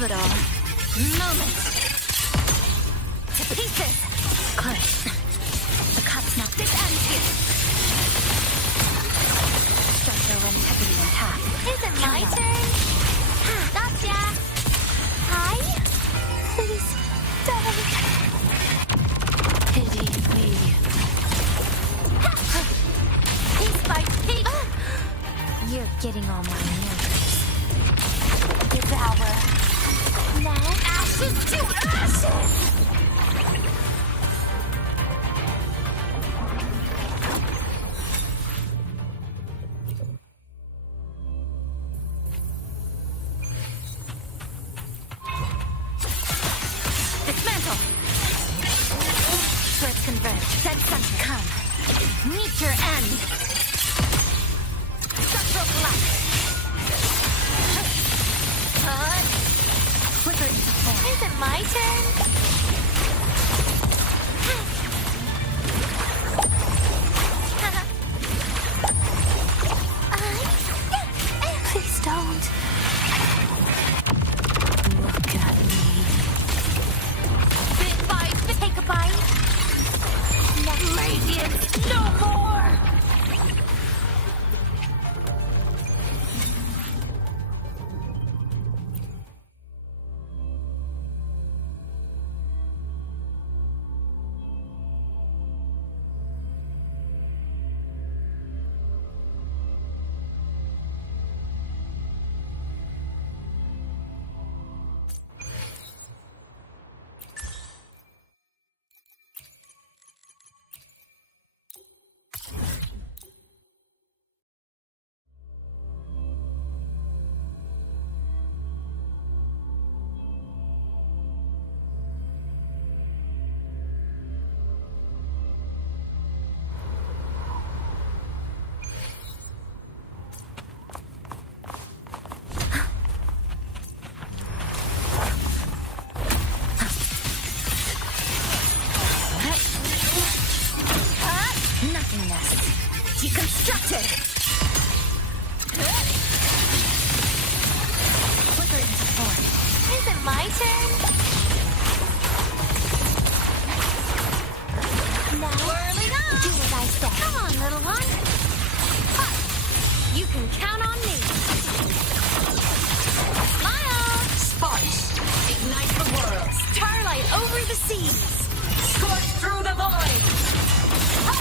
pivotal moment. To pieces. Close. The cup's not this ends here. Structural integrity intact. Is it my turn? Gotcha. Hi? Please don't. Pity me. Piece by piece. You're getting on my nerves. Devour. Now ashes to ashes! Dismantle! Let's converge. Dead center. Come. Meet your end. Structural collapse. Flicker into form. Is it my turn? Please don't. Look at me. Bit by bit. Take a bite. Radiance, no more! Deconstructed! Flicker into form. Is it my turn? Now, whirling on! Do as I say. Come on, little one. Ha! You can count on me. Smile! Sparks! Ignite the world! Starlight over the seas! Scorch through the void! Ha!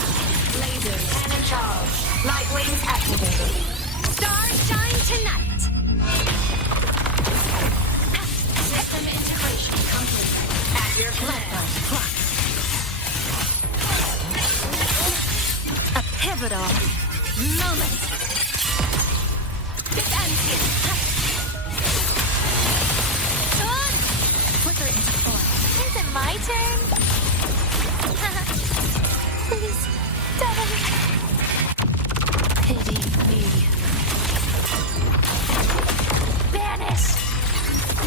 Lasers, cannon charge. Light wings activated. Stars shine tonight! System integration complete. At your command. A pivotal moment. This ends here. Flicker into form. Is it my turn? Please don't. Pity me. Vanish!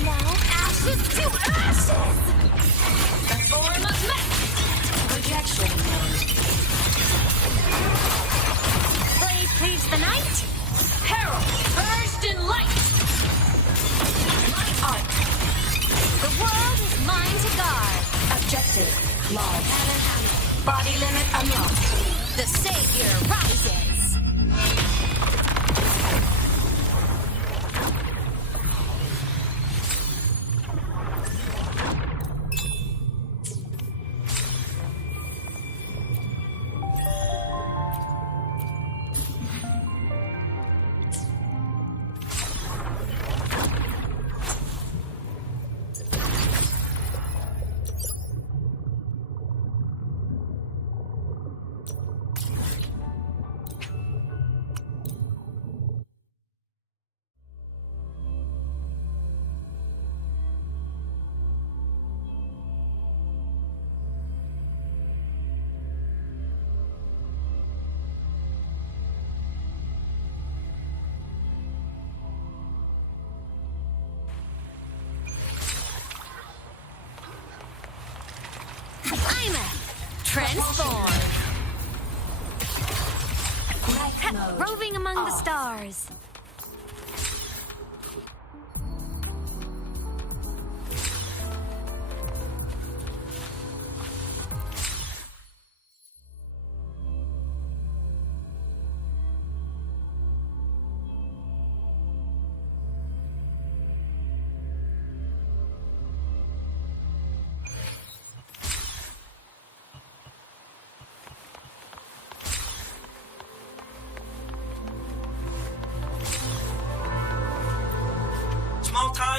Now ashes to ashes! The form of mech! Projection mode. Blade cleaves the night. Herald, burst in light! My art. The world is mine to guard. Objective, log. Cannon ammo. Body limit unlocked. The savior rises. Transform! Roving among the stars.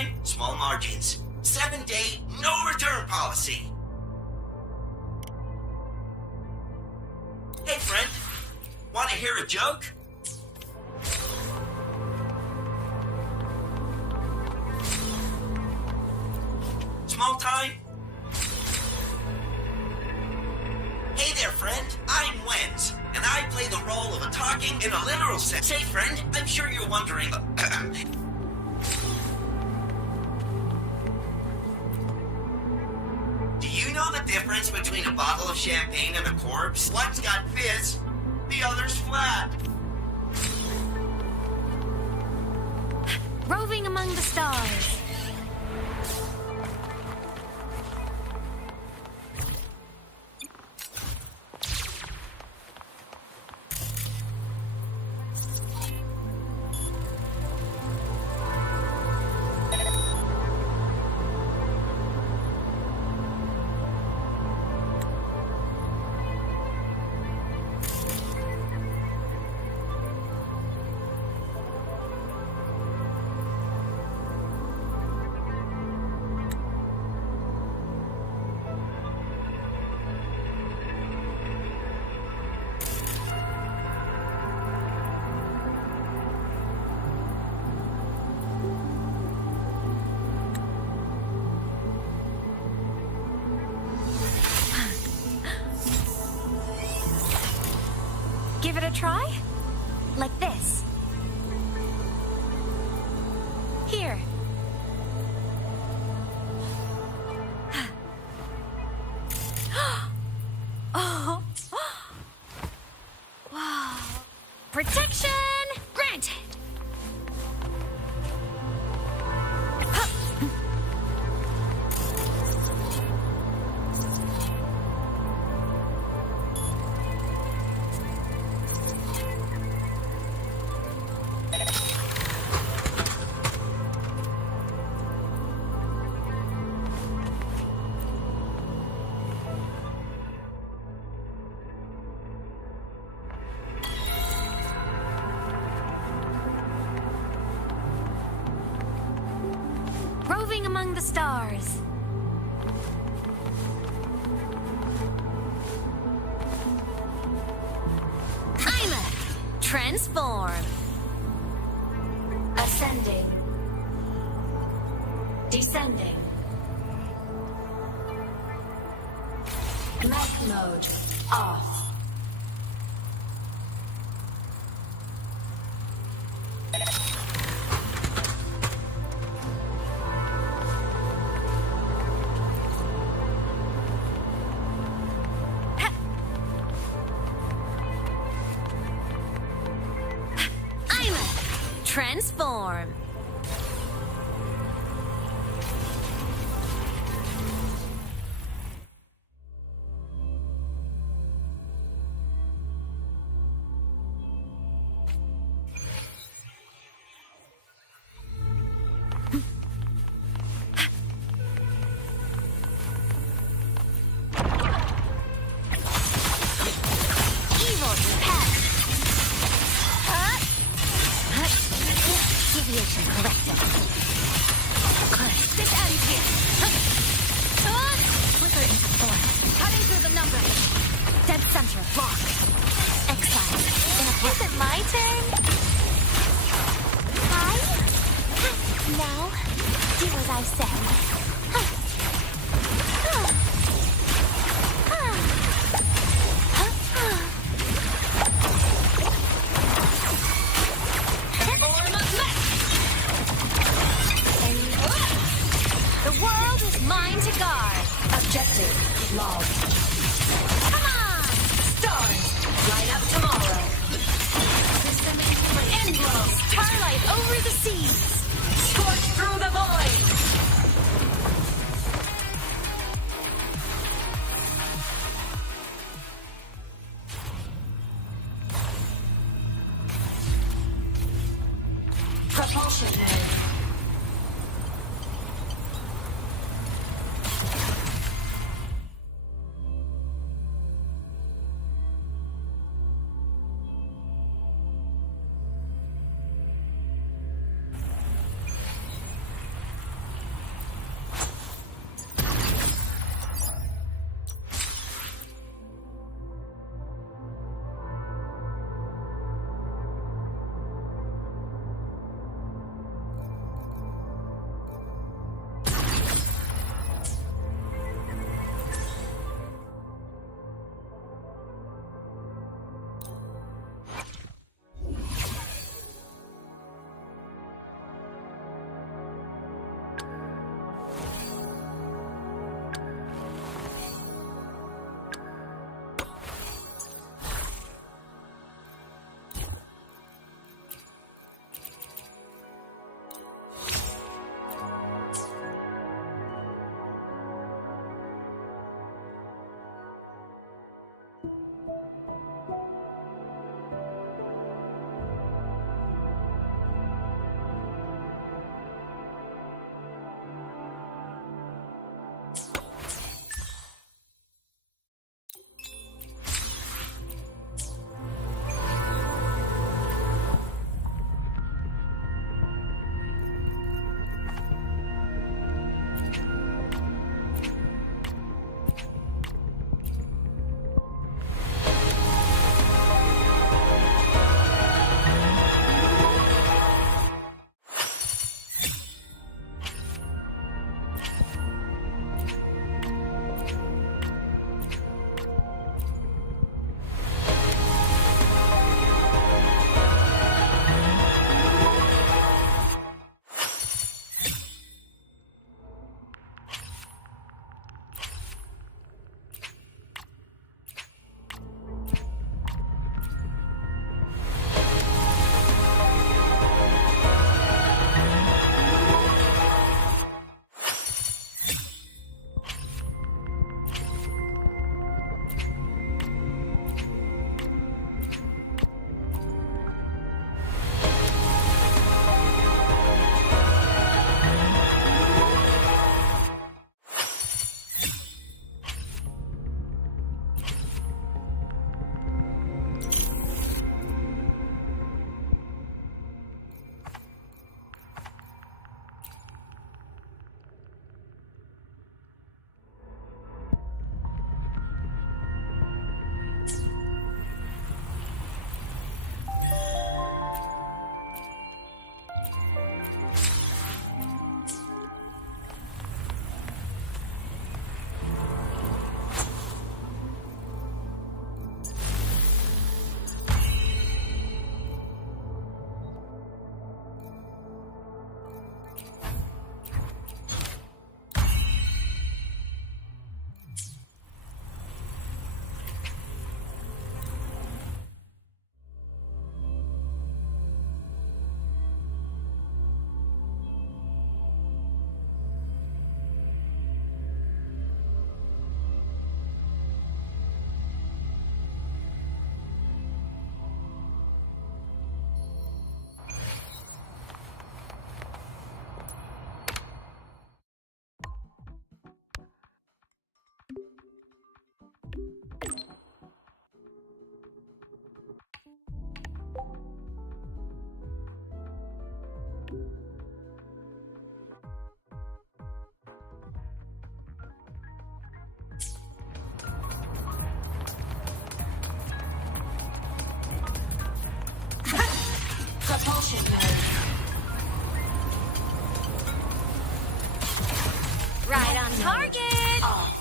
time, small margins. 7-day, no return policy. Hey, friend. Want to hear a joke? Small time? Hey there, friend. I'm Wenz, and I play the role of a talking in a literal sense. Say, friend, I'm sure you're wondering... Do you know the difference between a bottle of champagne and a corpse? One's got fizz, the other's flat. Roving among the stars. Give it a try? Like this. Here. Oh. Wow. Protection granted. Roving among the stars. I'm a transform. Ascending. Descending. Mech mode off. Transform. Evil repel. Deviation corrected. Curse. This ends here. Flicker into form. Cutting through the numbers. Dead center blocked. Exile. Is it my turn? Hi? Now, do as I say. Mine to guard. Objective lost. Come on! Stars light up tomorrow. System Endglow. Starlight over the seas. Scorch through the void. Propulsion node. Propulsion mode. Right on target! Off.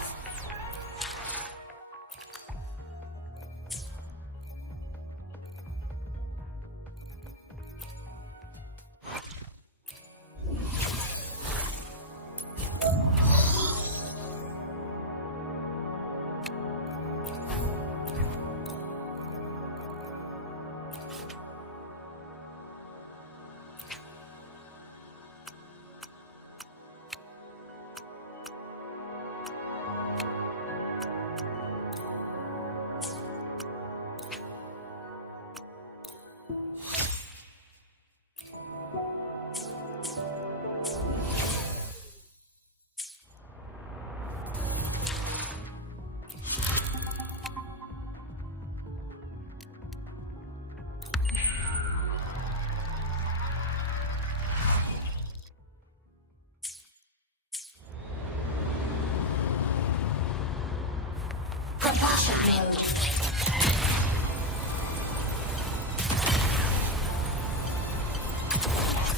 Propulsion mode.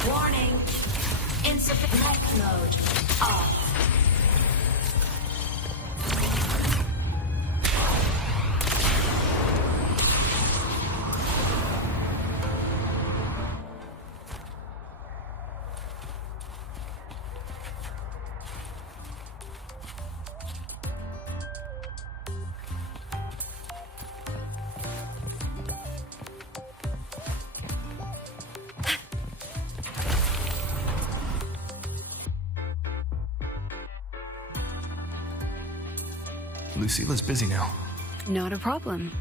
Warning. Insufficient mech mode. Off. Lucilla's busy now. Not a problem.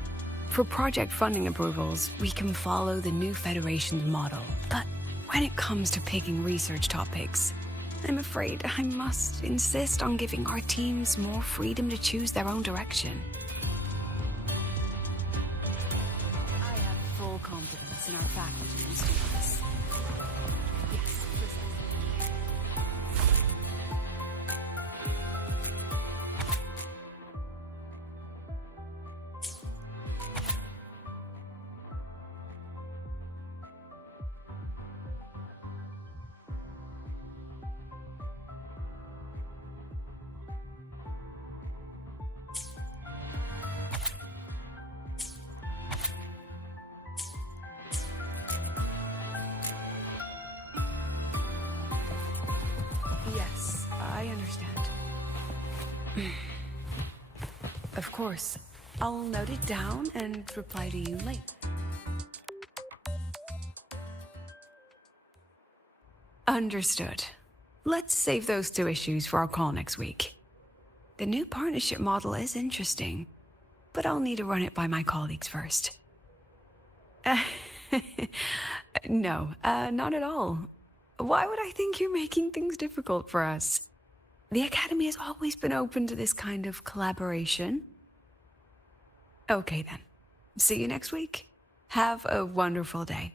For project funding approvals, we can follow the new Federation's model. But when it comes to picking research topics, I'm afraid I must insist on giving our teams more freedom to choose their own direction. I have full confidence in our faculty and students. Yes, precisely. Yes, I understand. Of course. I'll note it down and reply to you later. Understood. Let's save those two issues for our call next week. The new partnership model is interesting, but I'll need to run it by my colleagues first. No, not at all. Why would I think you're making things difficult for us? The Academy has always been open to this kind of collaboration. Okay then. See you next week. Have a wonderful day.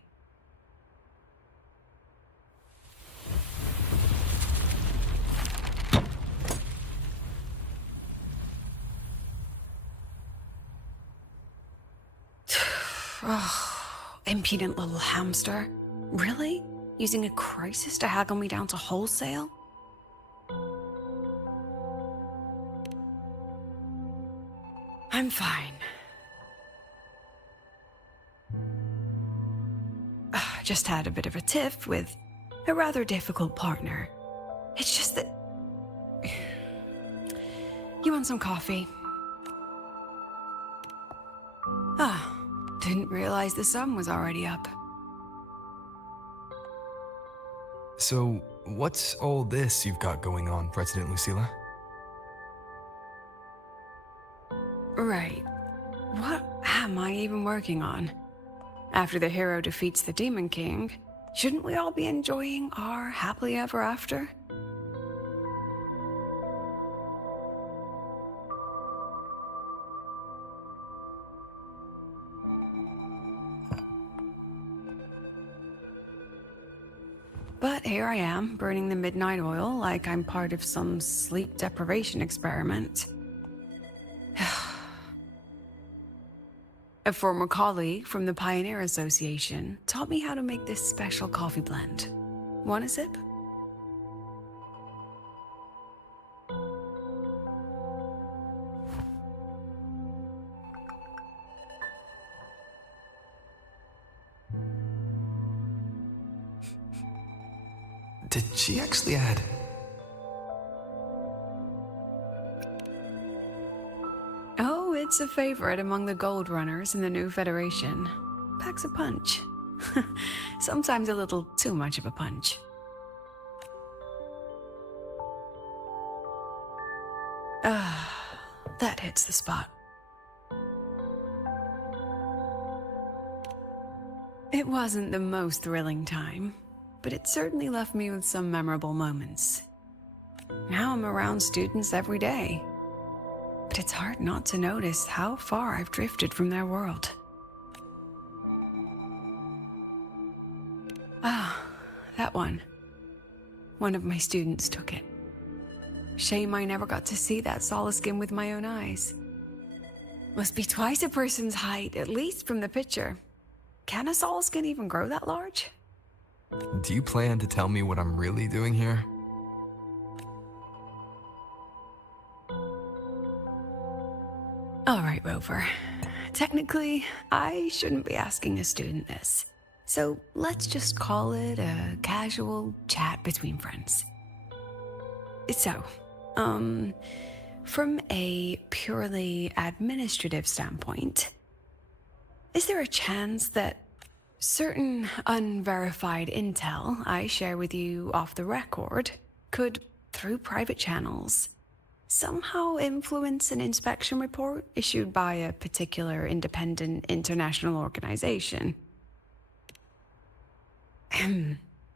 Oh, impudent little hamster. Really? Using a crisis to haggle me down to wholesale? I'm fine. Just had a bit of a tiff with a rather difficult partner. It's just that... You want some coffee? Ah, didn't realize the sun was already up. So, what's all this you've got going on, President Lucilla? Right. What am I even working on? After the hero defeats the Demon King, shouldn't we all be enjoying our happily ever after? But here I am, burning the midnight oil like I'm part of some sleep deprivation experiment. A former colleague from the Pioneer Association taught me how to make this special coffee blend. Want a sip? Did she actually add? Oh, it's a favorite among the gold runners in the new Federation. Packs a punch. Sometimes a little too much of a punch. That hits the spot. It wasn't the most thrilling time, but it certainly left me with some memorable moments. Now I'm around students every day, but it's hard not to notice how far I've drifted from their world. That one. One of my students took it. Shame I never got to see that solid skin with my own eyes. Must be twice a person's height, at least from the picture. Can a solid skin even grow that large? Do you plan to tell me what I'm really doing here? All right, Rover. Technically, I shouldn't be asking a student this. So let's just call it a casual chat between friends. So, from a purely administrative standpoint, is there a chance that certain unverified intel I share with you off the record could, through private channels, somehow influence an inspection report issued by a particular independent international organization?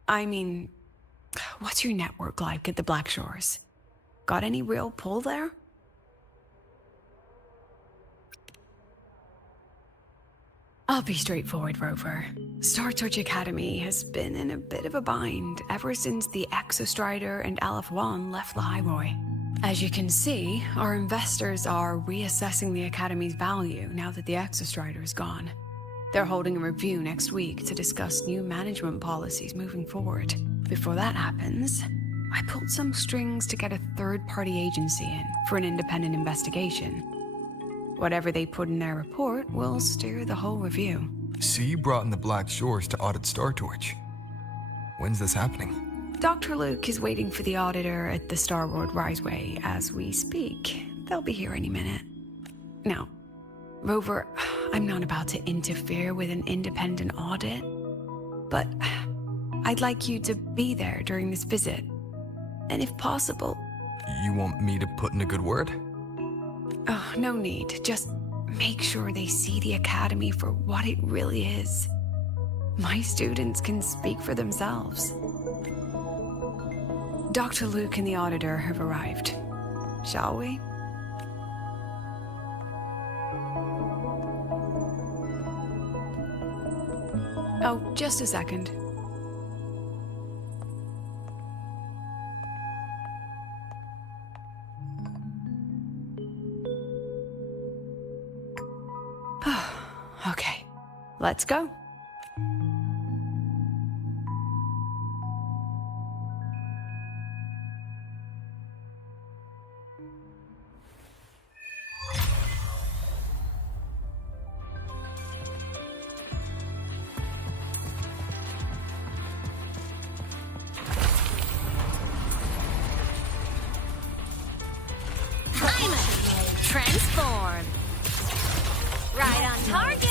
I mean, what's your network like at the Black Shores? Got any real pull there? I'll be straightforward, Rover. Star Search Academy has been in a bit of a bind ever since the Exostrider and Aleph One left the highway. As you can see, our investors are reassessing the Academy's value now that the Exostrider is gone. They're holding a review next week to discuss new management policies moving forward. Before that happens, I pulled some strings to get a third-party agency in for an independent investigation. Whatever they put in their report will steer the whole review. So you brought in the Black Shores to audit Star Torch. When's this happening? Dr. Luke is waiting for the auditor at the Star World Riseway as we speak. They'll be here any minute. Now, Rover, I'm not about to interfere with an independent audit, but I'd like you to be there during this visit. And if possible... You want me to put in a good word? Oh, no need. Just make sure they see the Academy for what it really is. My students can speak for themselves. Dr. Luke and the auditor have arrived. Shall we? Oh, just a second. Okay, let's go. Transform. Right on target.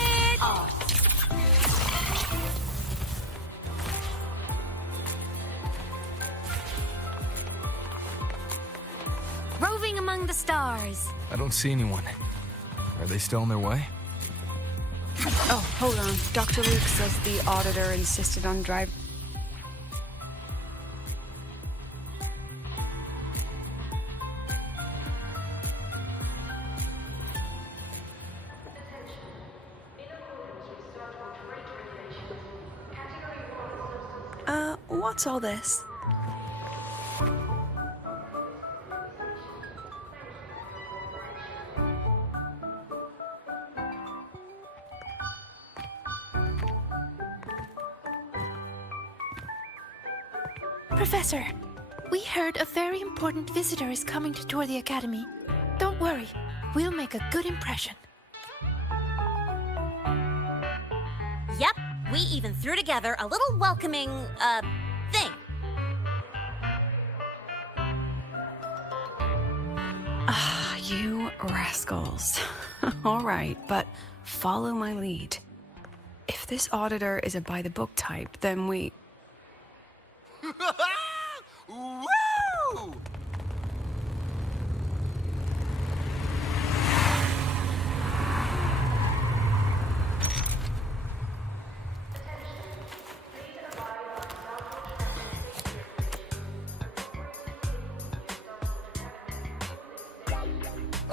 Roving among the stars. I don't see anyone. Are they still on their way? Oh, hold on. Dr. Luke says the auditor insisted on driving. What's all this? Professor, we heard a very important visitor is coming to tour the academy. Don't worry, we'll make a good impression. Yep, we even threw together a little welcoming, thing. Ah, you rascals. All right, but follow my lead. If this auditor is a by-the-book type, then we... Woo!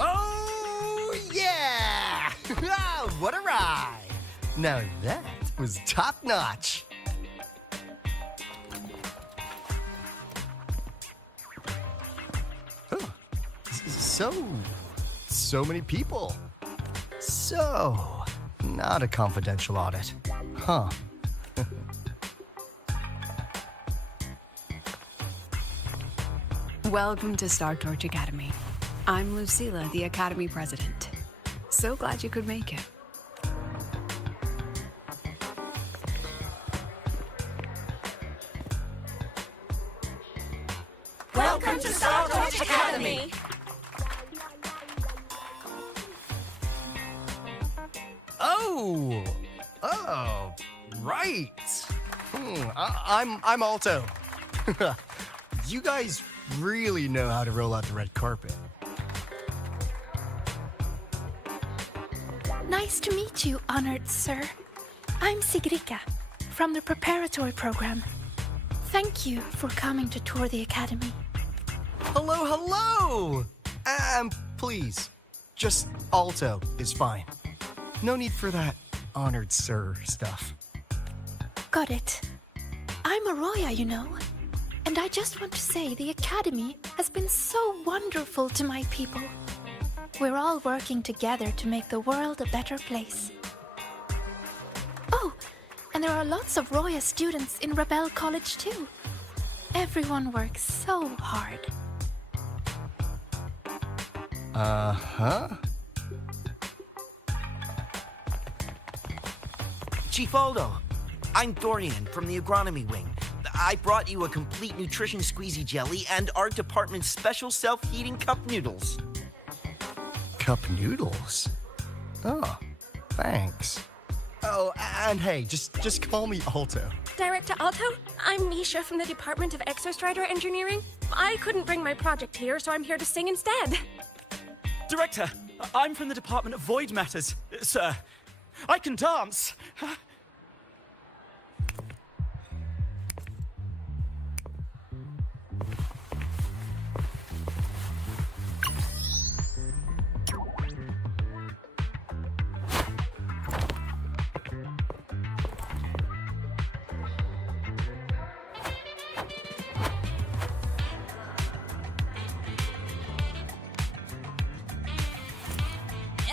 Oh, yeah! What a ride! Now that was top-notch. So many people. So, not a confidential audit. Huh. Welcome to Star Torch Academy. I'm Lucilla, the Academy President. So glad you could make it. Welcome to Star Torch Academy. Oh, right. I'm Alto. You guys really know how to roll out the red carpet. Nice to meet you, honored sir. I'm Sigrika, from the preparatory program. Thank you for coming to tour the academy. Hello! Please, just Alto is fine. No need for that honored sir stuff. Got it. I'm Arroya, you know. And I just want to say the academy has been so wonderful to my people. We're all working together to make the world a better place. Oh, and there are lots of Roya students in Rebel College too. Everyone works so hard. Uh-huh. Chief Aldo, I'm Dorian from the Agronomy Wing. I brought you a complete nutrition squeezy jelly and our department's special self-heating cup noodles. Cup noodles? Oh, thanks. Oh, and hey, just call me Alto. Director Alto, I'm Misha from the Department of Exostrider Engineering. I couldn't bring my project here, so I'm here to sing instead. Director, I'm from the Department of Void Matters. Sir, I can dance.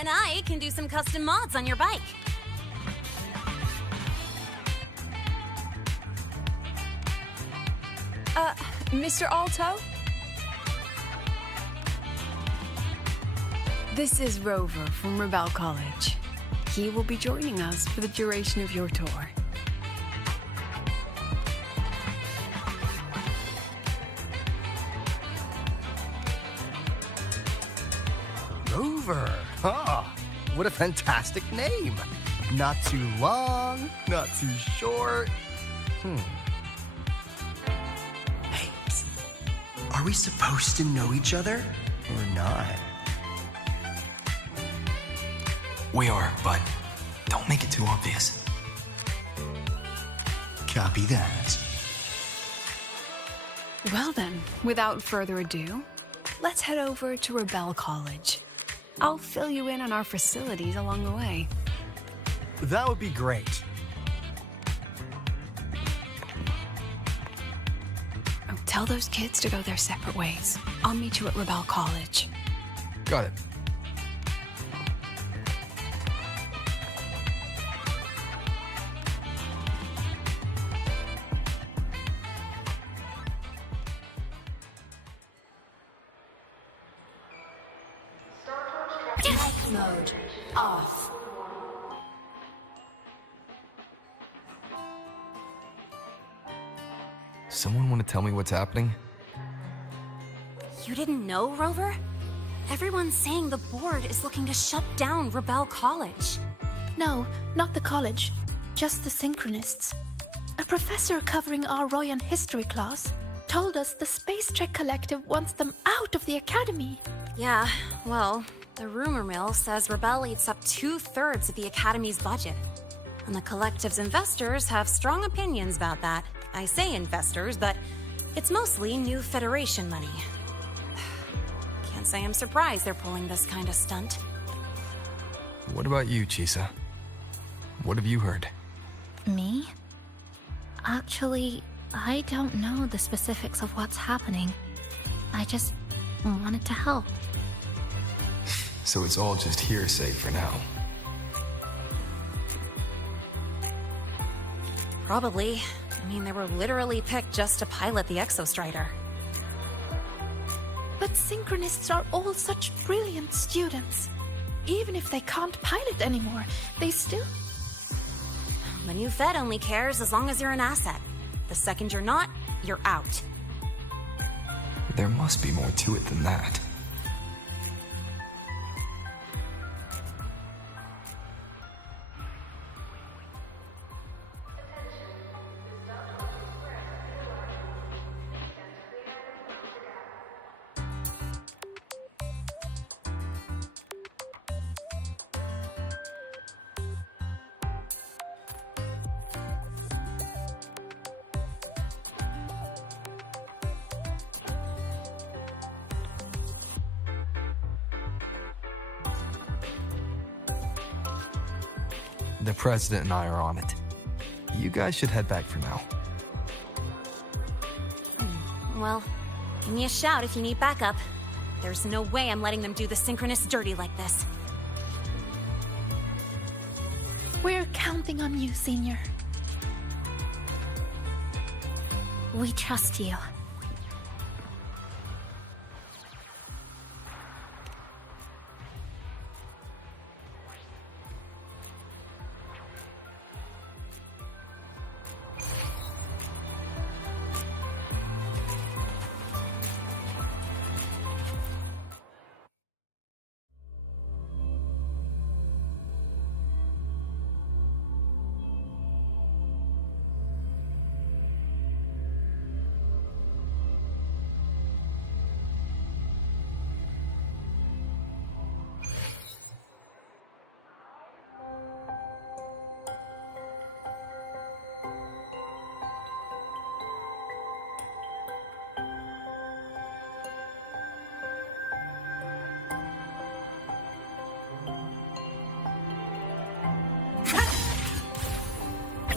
And I can do some custom mods on your bike. Mr. Alto? This is Rover from Rebel College. He will be joining us for the duration of your tour. Rover. Huh. What a fantastic name. Not too long, not too short. Hey, are we supposed to know each other or not? We are, but don't make it too obvious. Copy that. Well then, without further ado, let's head over to Rebel College. I'll fill you in on our facilities along the way. That would be great. Tell those kids to go their separate ways. I'll meet you at Rebel College. Got it. Night mode off. Someone want to tell me what's happening? You didn't know, Rover? Everyone's saying the board is looking to shut down Rebel College. No, not the college. Just the Synchronists. A professor covering our Royan history class told us the Space Trek Collective wants them out of the Academy. Yeah, well, the rumor mill says Rebel eats up 2/3 of the Academy's budget. And the Collective's investors have strong opinions about that. I say investors, but it's mostly new Federation money. Can't say I'm surprised they're pulling this kind of stunt. What about you, Chisa? What have you heard? Me? Actually, I don't know the specifics of what's happening. I just wanted to help. So it's all just hearsay for now. Probably. I mean, they were literally picked just to pilot the Exostrider. But Synchronists are all such brilliant students. Even if they can't pilot anymore, they still... The new Fed only cares as long as you're an asset. The second you're not, you're out. There must be more to it than that. The president and I are on it. You guys should head back for now. Well, give me a shout if you need backup. There's no way I'm letting them do the Synchronists dirty like this. We're counting on you, Senior. We trust you.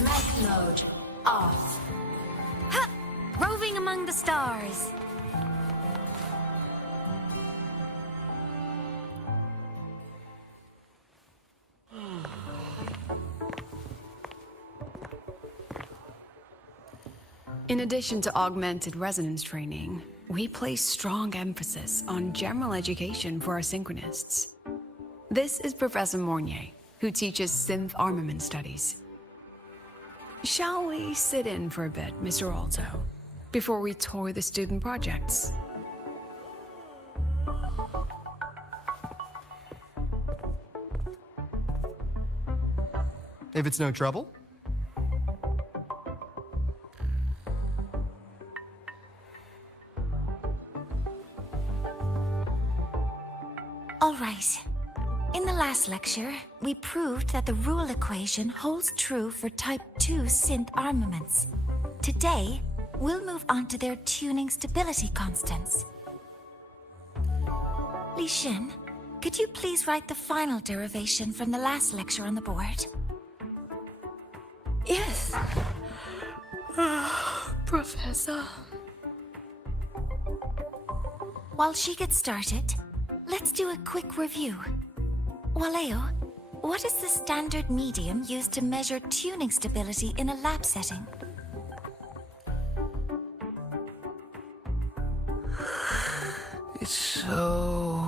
Night mode off. Ha! Roving among the stars. In addition to augmented resonance training, we place strong emphasis on general education for our Synchronists. This is Professor Mornier, who teaches synth armament studies. Shall we sit in for a bit, Mr. Alto, before we tour the student projects? If it's no trouble. All right. In the last lecture, we proved that the rule equation holds true for Type 2 synth armaments. Today, we'll move on to their tuning stability constants. Li Xin, could you please write the final derivation from the last lecture on the board? Yes. Professor. while she gets started, let's do a quick review. Waleo, what is the standard medium used to measure tuning stability in a lab setting? It's so...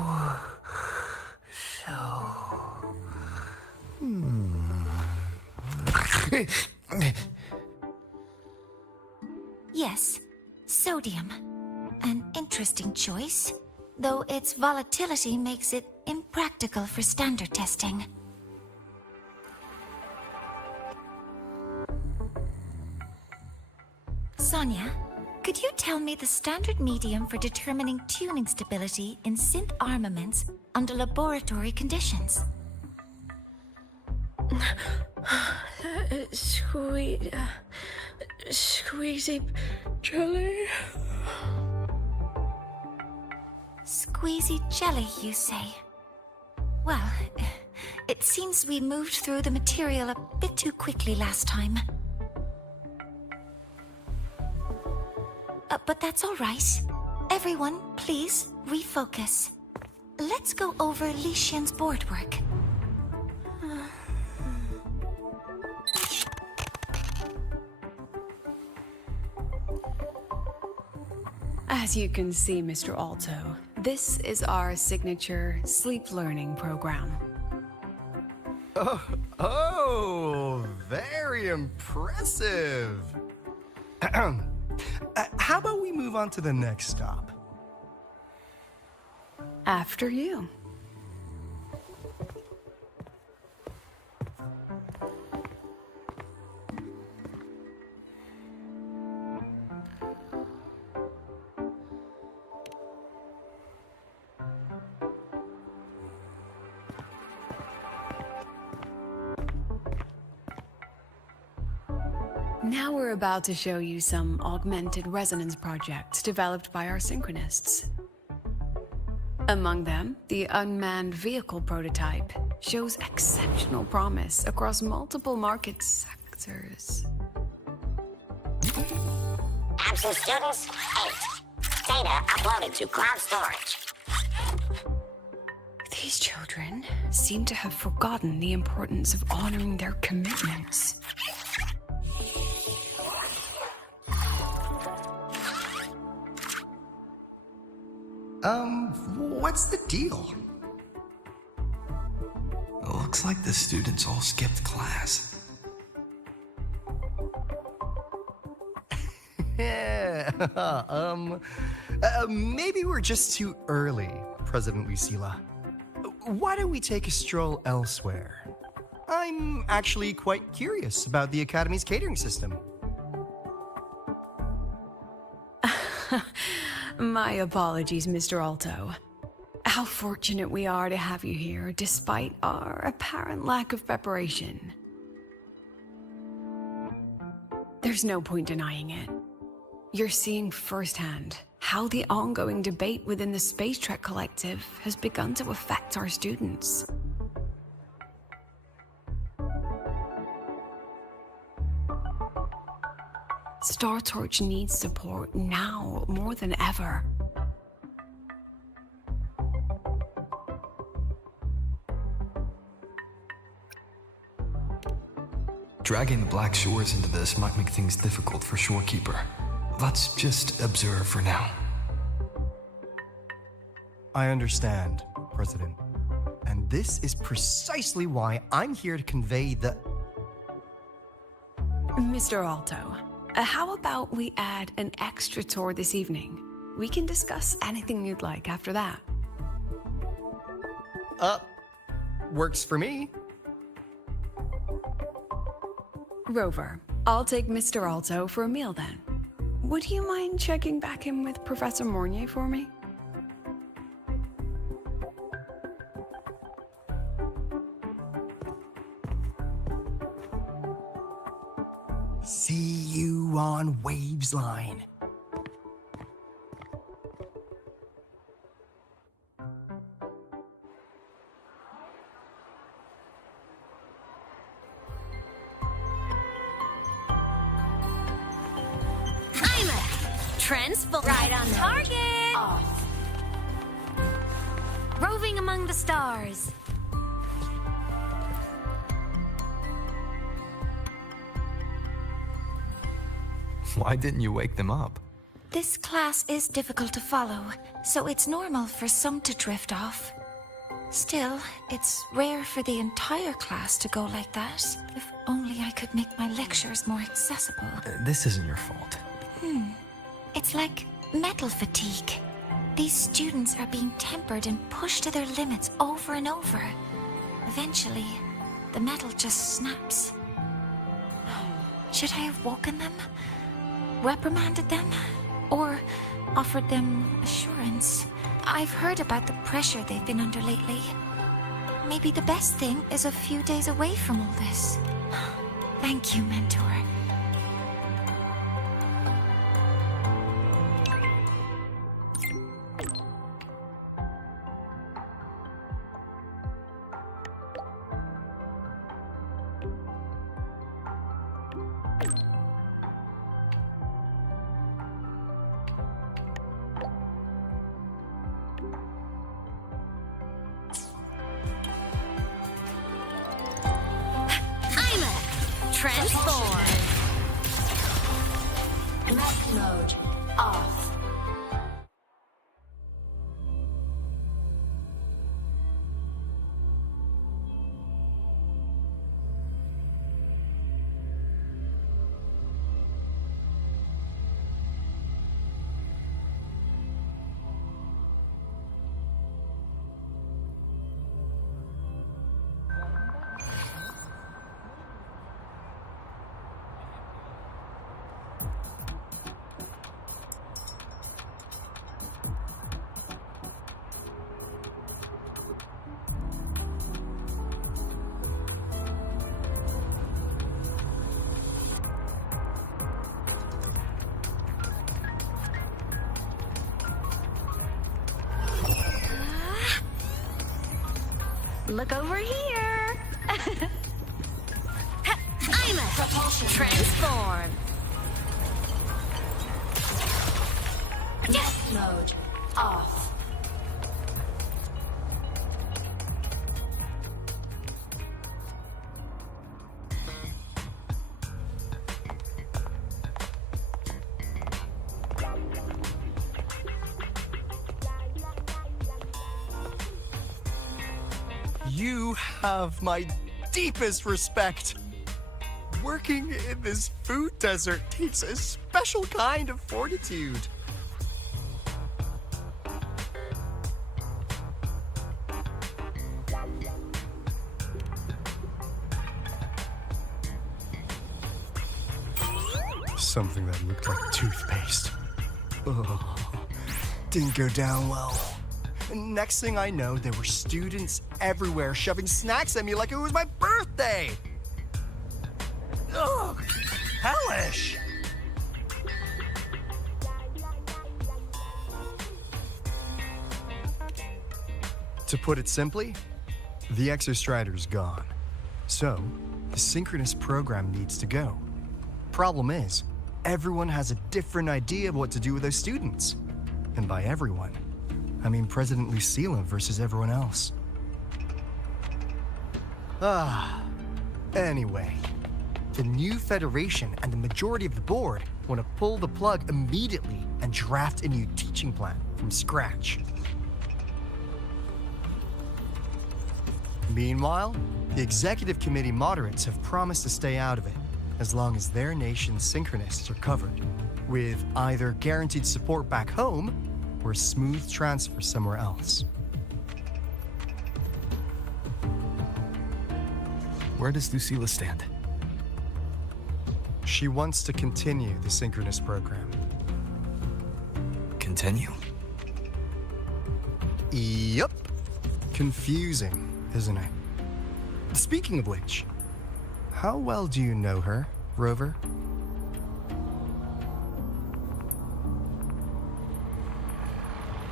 Yes, sodium. An interesting choice, though its volatility makes it impractical for standard testing. Sonia, could you tell me the standard medium for determining tuning stability in synth armaments under laboratory conditions? Squeezy jelly. Squeezy jelly, you say? Well, it seems we moved through the material a bit too quickly last time. But that's all right. Everyone, please refocus. Let's go over Li Xian's board work. As you can see, Mr. Alto, this is our signature sleep learning program. Oh, very impressive. How about we move on to the next stop? After you. Now we're about to show you some augmented resonance projects developed by our synchronists. Among them, the unmanned vehicle prototype shows exceptional promise across multiple market sectors. Absent students, 8. Data uploaded to cloud storage. These children seem to have forgotten the importance of honoring their commitments. What's the deal? Looks like the students all skipped class. Yeah, maybe we're just too early, President Lucilla. Why don't we take a stroll elsewhere? I'm actually quite curious about the Academy's catering system. My apologies, Mr. Alto. How fortunate we are to have you here, despite our apparent lack of preparation. There's no point denying it. You're seeing firsthand how the ongoing debate within the Space Trek Collective has begun to affect our students. Star Torch needs support now more than ever. Dragging the Black Shores into this might make things difficult for Shorekeeper. Let's just observe for now. I understand, President. And this is precisely why I'm here to convey the... Mr. Alto, how about we add an extra tour this evening? We can discuss anything you'd like after that. Works for me. Rover, I'll take Mr. Alto for a meal then. Would you mind checking back in with Professor Mornier for me? See you on Waves Line. Transform right on target. roving among the stars. Why didn't you wake them up? This class is difficult to follow, so it's normal for some to drift off. Still, it's rare for the entire class to go like that. If only I could make my lectures more accessible. This isn't your fault. It's like metal fatigue. These students are being tempered and pushed to their limits over and over. Eventually, the metal just snaps. Should I have woken them? Reprimanded them? Or offered them assurance? I've heard about the pressure they've been under lately. Maybe the best thing is a few days away from all this. Thank you, Mentor. Transform. Mech mode off. Look over here. I'm a propulsion. Transform. Mech mode off. You have my deepest respect. Working in this food desert takes a special kind of fortitude. Something that looked like toothpaste. Oh, didn't go down well. And next thing I know, there were students everywhere shoving snacks at me like it was my birthday. Ugh, hellish. To put it simply, the Exostrider's gone. So, the synchronous program needs to go. Problem is, everyone has a different idea of what to do with those students. And by everyone, I mean President Lucilla versus everyone else. Anyway, the new Federation and the majority of the board want to pull the plug immediately and draft a new teaching plan from scratch. Meanwhile, the executive committee moderates have promised to stay out of it as long as their nation's synchronists are covered, with either guaranteed support back home or a smooth transfer somewhere else. Where does Lucilla stand? She wants to continue the synchronous program. Continue? Yup. Confusing, isn't it? Speaking of which, how well do you know her, Rover?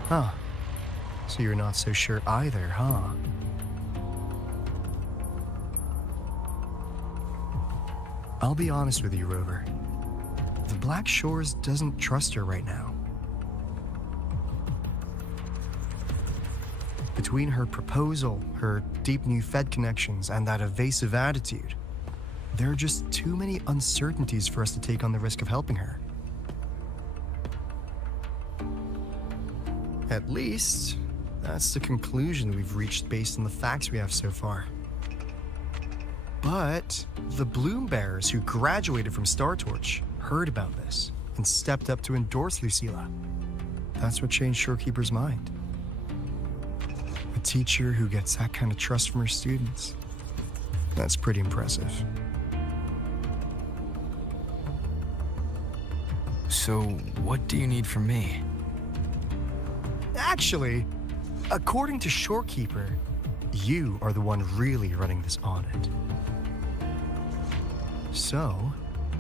Huh. So you're not so sure either, huh? I'll be honest with you, Rover. The Black Shores doesn't trust her right now. Between her proposal, her deep new Fed connections, and that evasive attitude, there are just too many uncertainties for us to take on the risk of helping her. At least, that's the conclusion we've reached based on the facts we have so far. But the Bloom Bearers who graduated from Star Torch heard about this and stepped up to endorse Lucilla. That's what changed Shorekeeper's mind. A teacher who gets that kind of trust from her students. That's pretty impressive. So, what do you need from me? Actually, according to Shorekeeper, you are the one really running this audit. So,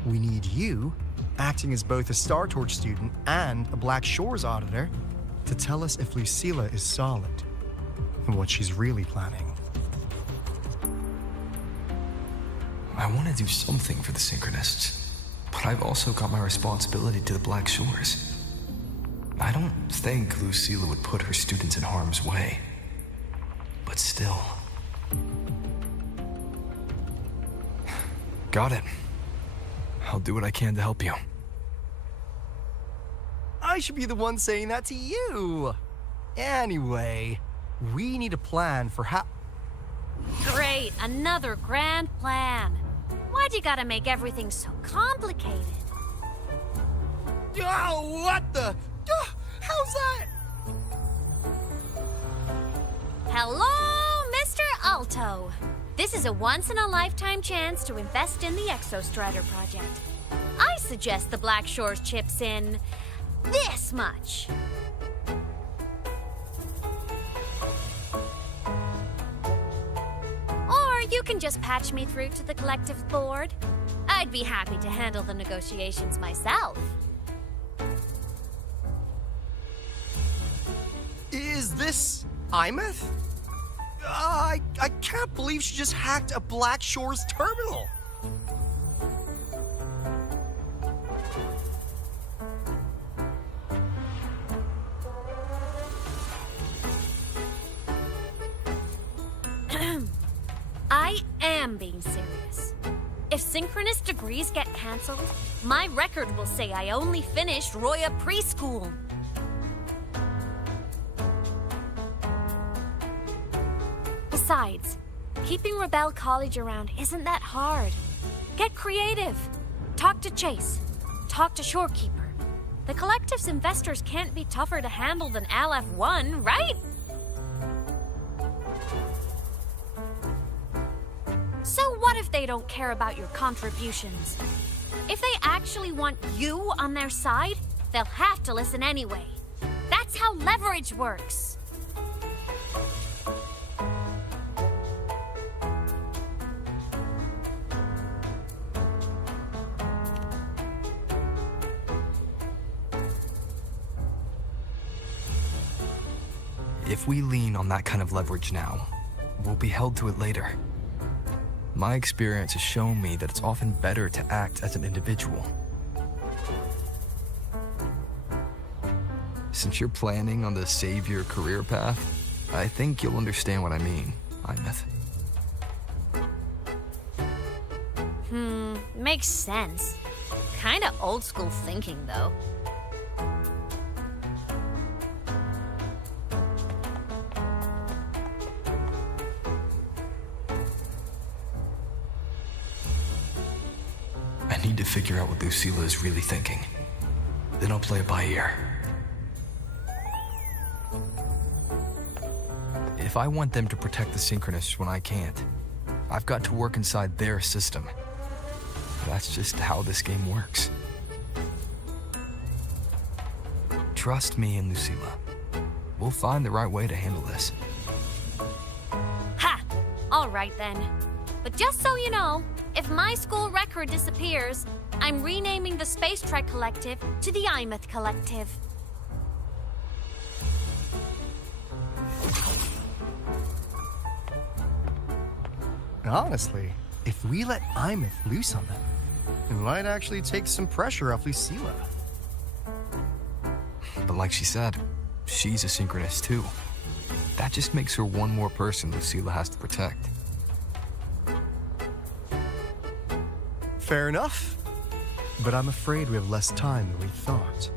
we need you, acting as both a Star Torch student and a Black Shores auditor, to tell us if Lucilla is solid and what she's really planning. I want to do something for the Synchronists, but I've also got my responsibility to the Black Shores. I don't think Lucilla would put her students in harm's way, but still. Got it. I'll do what I can to help you. I should be the one saying that to you. Anyway, we need a plan for how... Great, another grand plan. Why'd you gotta make everything so complicated? Oh, what the... how's that? Hello, Mr. Alto. This is a once-in-a-lifetime chance to invest in the Exostrider project. I suggest the Black Shores chips in this much. Or you can just patch me through to the collective board. I'd be happy to handle the negotiations myself. Is this Imeth? I can't believe she just hacked a Black Shores terminal. I am being serious. If synchronous degrees get cancelled, my record will say I only finished Roya preschool. Besides, keeping Rebel College around isn't that hard. Get creative. Talk to Chase. Talk to Shorekeeper. The Collective's investors can't be tougher to handle than LF1, right? So what if they don't care about your contributions? If they actually want you on their side, they'll have to listen anyway. That's how leverage works. If we lean on that kind of leverage now, we'll be held to it later. My experience has shown me that it's often better to act as an individual. Since you're planning on the savior career path, I think you'll understand what I mean, Imeth. Makes sense. Kinda old school thinking, though. I need to figure out what Lucilla is really thinking. Then I'll play it by ear. If I want them to protect the Synchronists when I can't, I've got to work inside their system. That's just how this game works. Trust me and Lucilla. We'll find the right way to handle this. Ha! All right then. But just so you know, if my school record disappears, I'm renaming the Space Trek Collective to the Imeth Collective. Honestly, if we let Imeth loose on them, it might actually take some pressure off Lucilla. But like she said, she's a synchronist too. That just makes her one more person Lucilla has to protect. Fair enough. But I'm afraid we have less time than we thought.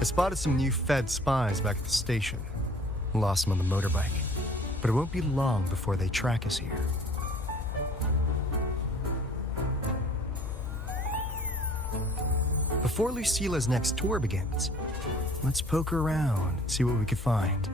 I spotted some new Fed spies back at the station. Lost them on the motorbike. But it won't be long before they track us here. Before Lucilla's next tour begins, let's poke around and see what we can find.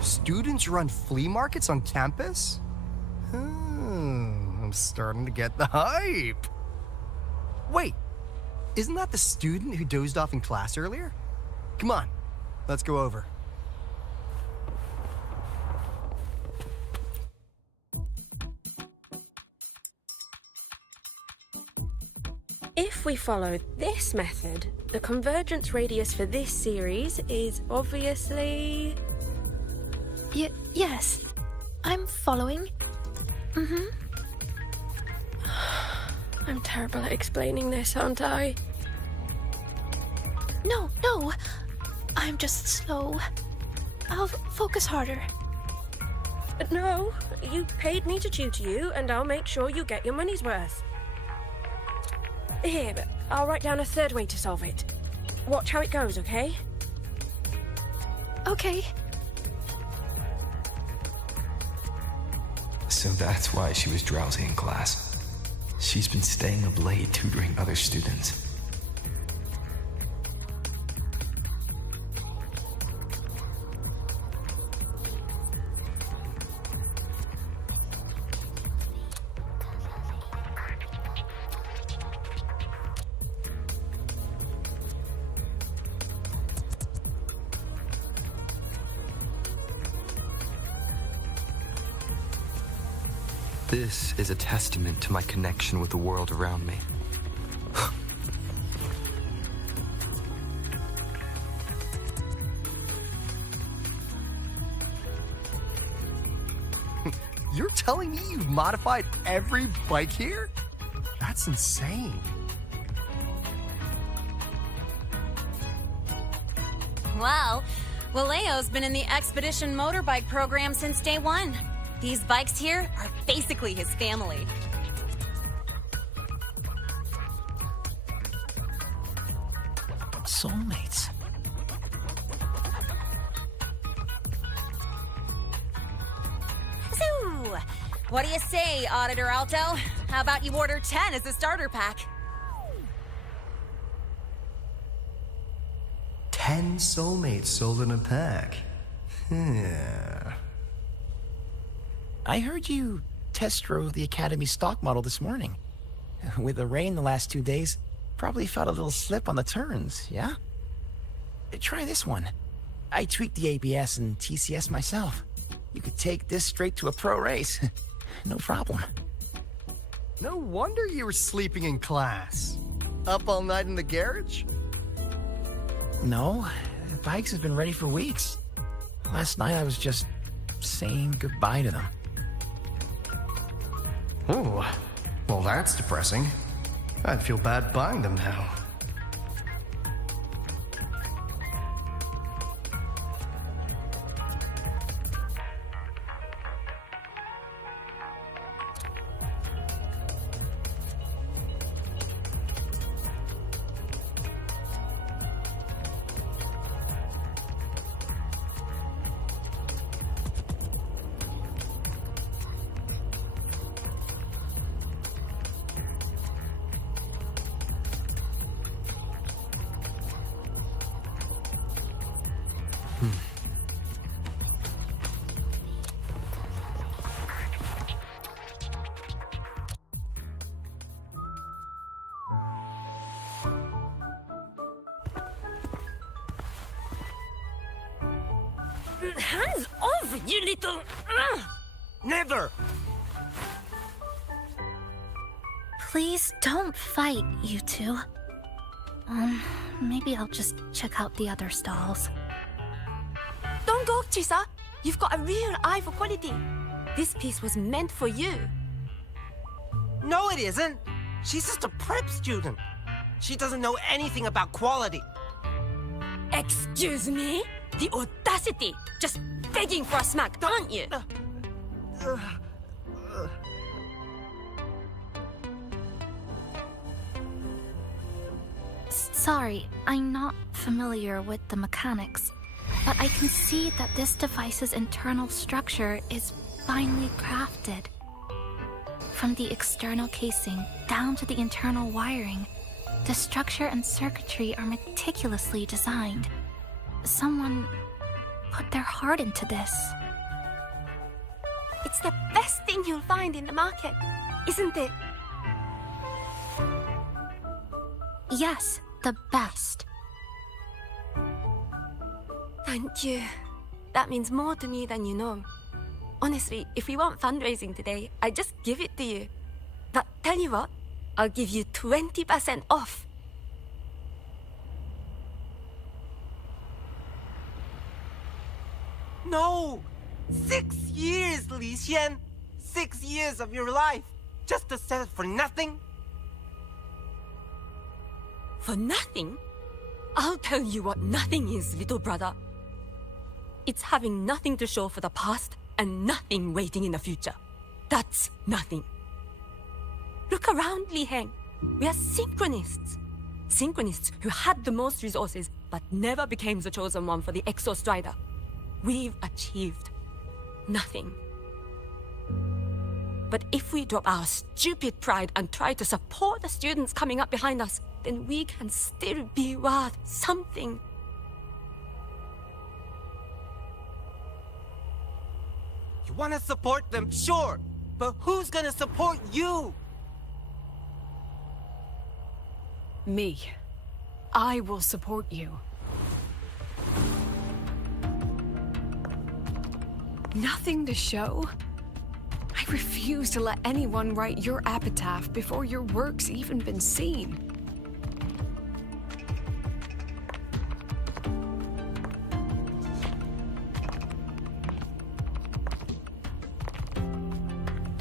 Students run flea markets on campus? I'm starting to get the hype. Wait, isn't that the student who dozed off in class earlier? Come on, let's go over. If we follow this method, the convergence radius for this series is obviously... Yes. I'm following. I'm terrible at explaining this, aren't I? No. I'm just slow. I'll focus harder. No, you paid me to tutor you, and I'll make sure you get your money's worth. Here, I'll write down a third way to solve it. Watch how it goes, okay? Okay. So that's why she was drowsy in class. She's been staying up late tutoring other students. This is a testament to my connection with the world around me. You're telling me you've modified every bike here? That's insane. Wow, Waleo's been in the Expedition motorbike program since day one. These bikes here are basically his family. Soulmates. So, what do you say, Auditor Alto? How about you order 10 as a starter pack? 10 soulmates sold in a pack. I heard you test drove the Academy stock model this morning. With the rain the last 2 days, probably felt a little slip on the turns, yeah? Try this one. I tweaked the ABS and TCS myself. You could take this straight to a pro race. No problem. No wonder you were sleeping in class. Up all night in the garage? No, the bikes have been ready for weeks. Last night I was just saying goodbye to them. Oh, well that's depressing. I'd feel bad buying them now. Hands off, you little... Never! Please don't fight, you two. Maybe I'll just check out the other stalls. Don't go, Chisa. You've got a real eye for quality. This piece was meant for you. No, it isn't. She's just a prep student. She doesn't know anything about quality. Excuse me? The audacity! Just begging for a smack, aren't you? Sorry, I'm not familiar with the mechanics, but I can see that this device's internal structure is finely crafted. From the external casing down to the internal wiring, the structure and circuitry are meticulously designed. Someone put their heart into this. It's the best thing you'll find in the market, isn't it? Yes, the best. Thank you. That means more to me than you know. Honestly, if we want fundraising today, I'd just give it to you. But tell you what, I'll give you 20% off. No! 6 years, Li Xian! 6 years of your life! Just to sell it for nothing? For nothing? I'll tell you what nothing is, little brother. It's having nothing to show for the past and nothing waiting in the future. That's nothing. Look around, Li Heng. We are synchronists. Synchronists who had the most resources but never became the chosen one for the Exo Strider. We've achieved nothing. But if we drop our stupid pride and try to support the students coming up behind us, then we can still be worth something. You want to support them, sure. But who's gonna support you? Me. I will support you. Nothing to show? I refuse to let anyone write your epitaph before your work's even been seen.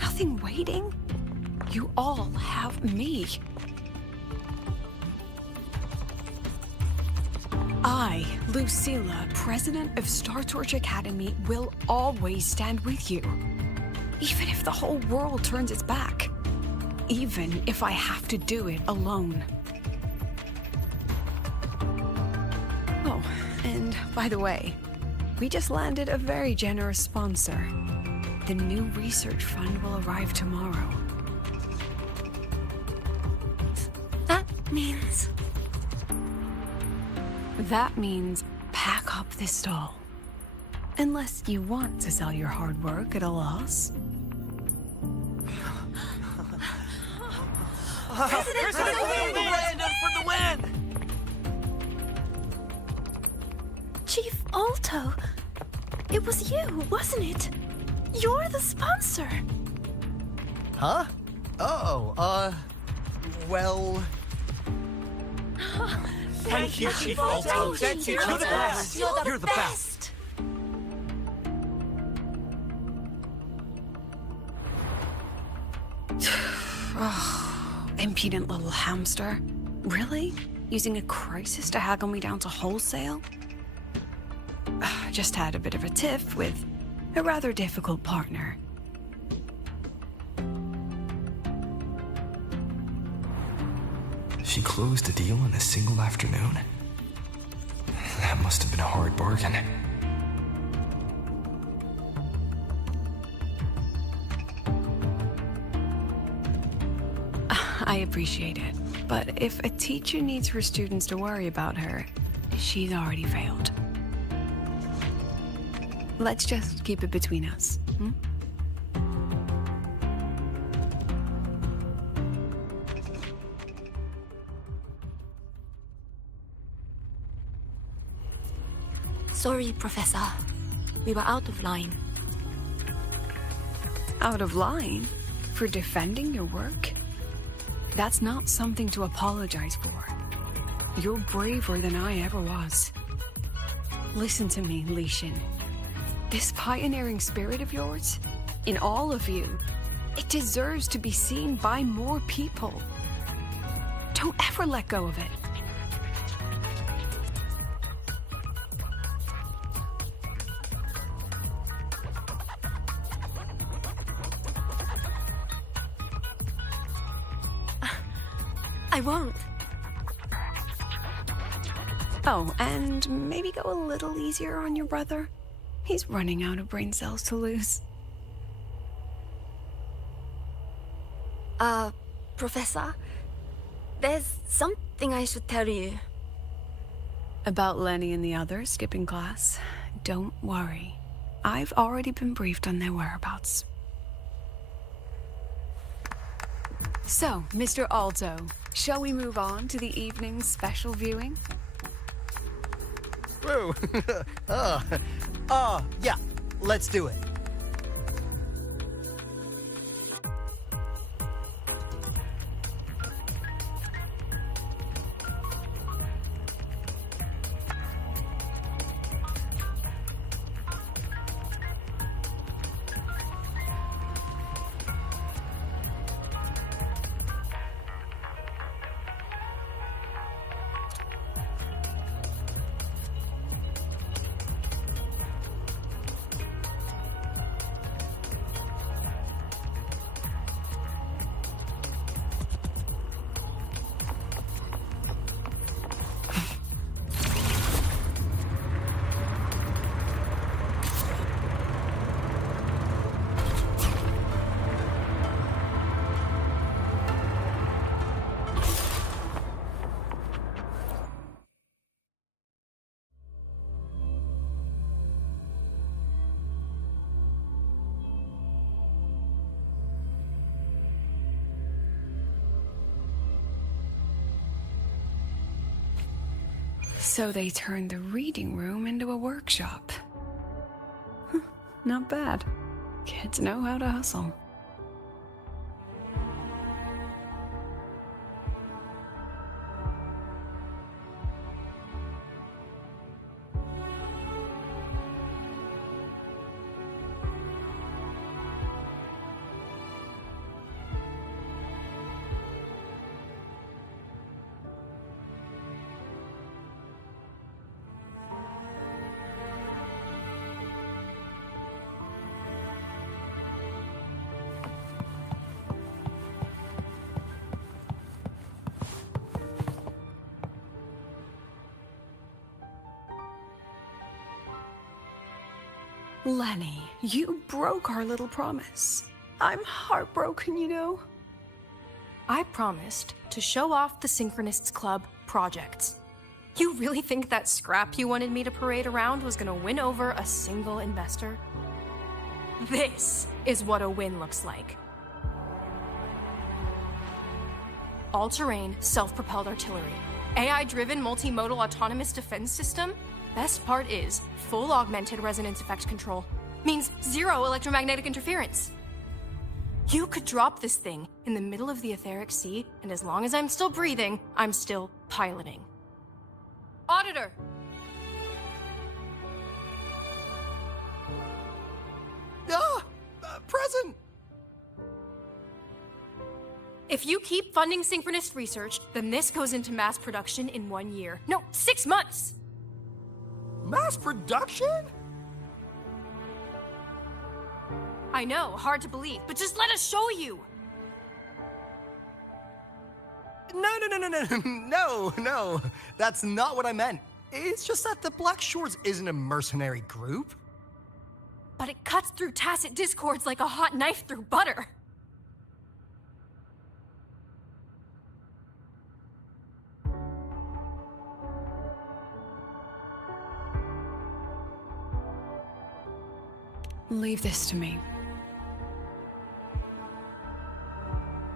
Nothing waiting? You all have me. I, Lucilla, president of Star Torch Academy, will always stand with you. Even if the whole world turns its back. Even if I have to do it alone. Oh, and by the way, we just landed a very generous sponsor. The new research fund will arrive tomorrow. That means... That means pack up this stall. Unless you want to sell your hard work at a loss. President for the win! Chief Alto, it was you, wasn't it? You're the sponsor. Huh? Oh, well... Thank you, Chief Alto. Thank you. You're the best. You're the best. Impudent little hamster. Really? Using a crisis to haggle me down to wholesale? Just had a bit of a tiff with a rather difficult partner. She closed a deal in a single afternoon? That must have been a hard bargain. I appreciate it, but if a teacher needs her students to worry about her, she's already failed. Let's just keep it between us, hmm? Sorry, Professor. we were out of line. Out of line? For defending your work? That's not something to apologize for. You're braver than I ever was. Listen to me, Li Xin. This pioneering spirit of yours, in all of you, it deserves to be seen by more people. Don't ever let go of it. I won't. Oh, and maybe go a little easier on your brother. He's running out of brain cells to lose. Professor, there's something I should tell you. About Lenny and the others skipping class? Don't worry. I've already been briefed on their whereabouts. So, Mr. Alto, shall we move on to the evening's special viewing? Whoa. Yeah, let's do it. So they turned the reading room into a workshop. Not bad. Kids know how to hustle. Lenny, you broke our little promise. I'm heartbroken, you know. I promised to show off the Synchronists Club projects. You really think that scrap you wanted me to parade around was gonna win over a single investor? This is what a win looks like. All-terrain, self-propelled artillery. AI-driven multimodal autonomous defense system. Best part is, full augmented resonance effect control. Means zero electromagnetic interference. You could drop this thing in the middle of the etheric sea, and as long as I'm still breathing, I'm still piloting. Auditor! Present! If you keep funding synchronist research, then this goes into mass production in 1 year. No, 6 months! Mass production? I know, hard to believe, but just let us show you! No. That's not what I meant. It's just that the Black Shores isn't a mercenary group. But it cuts through tacit discords like a hot knife through butter. Leave this to me.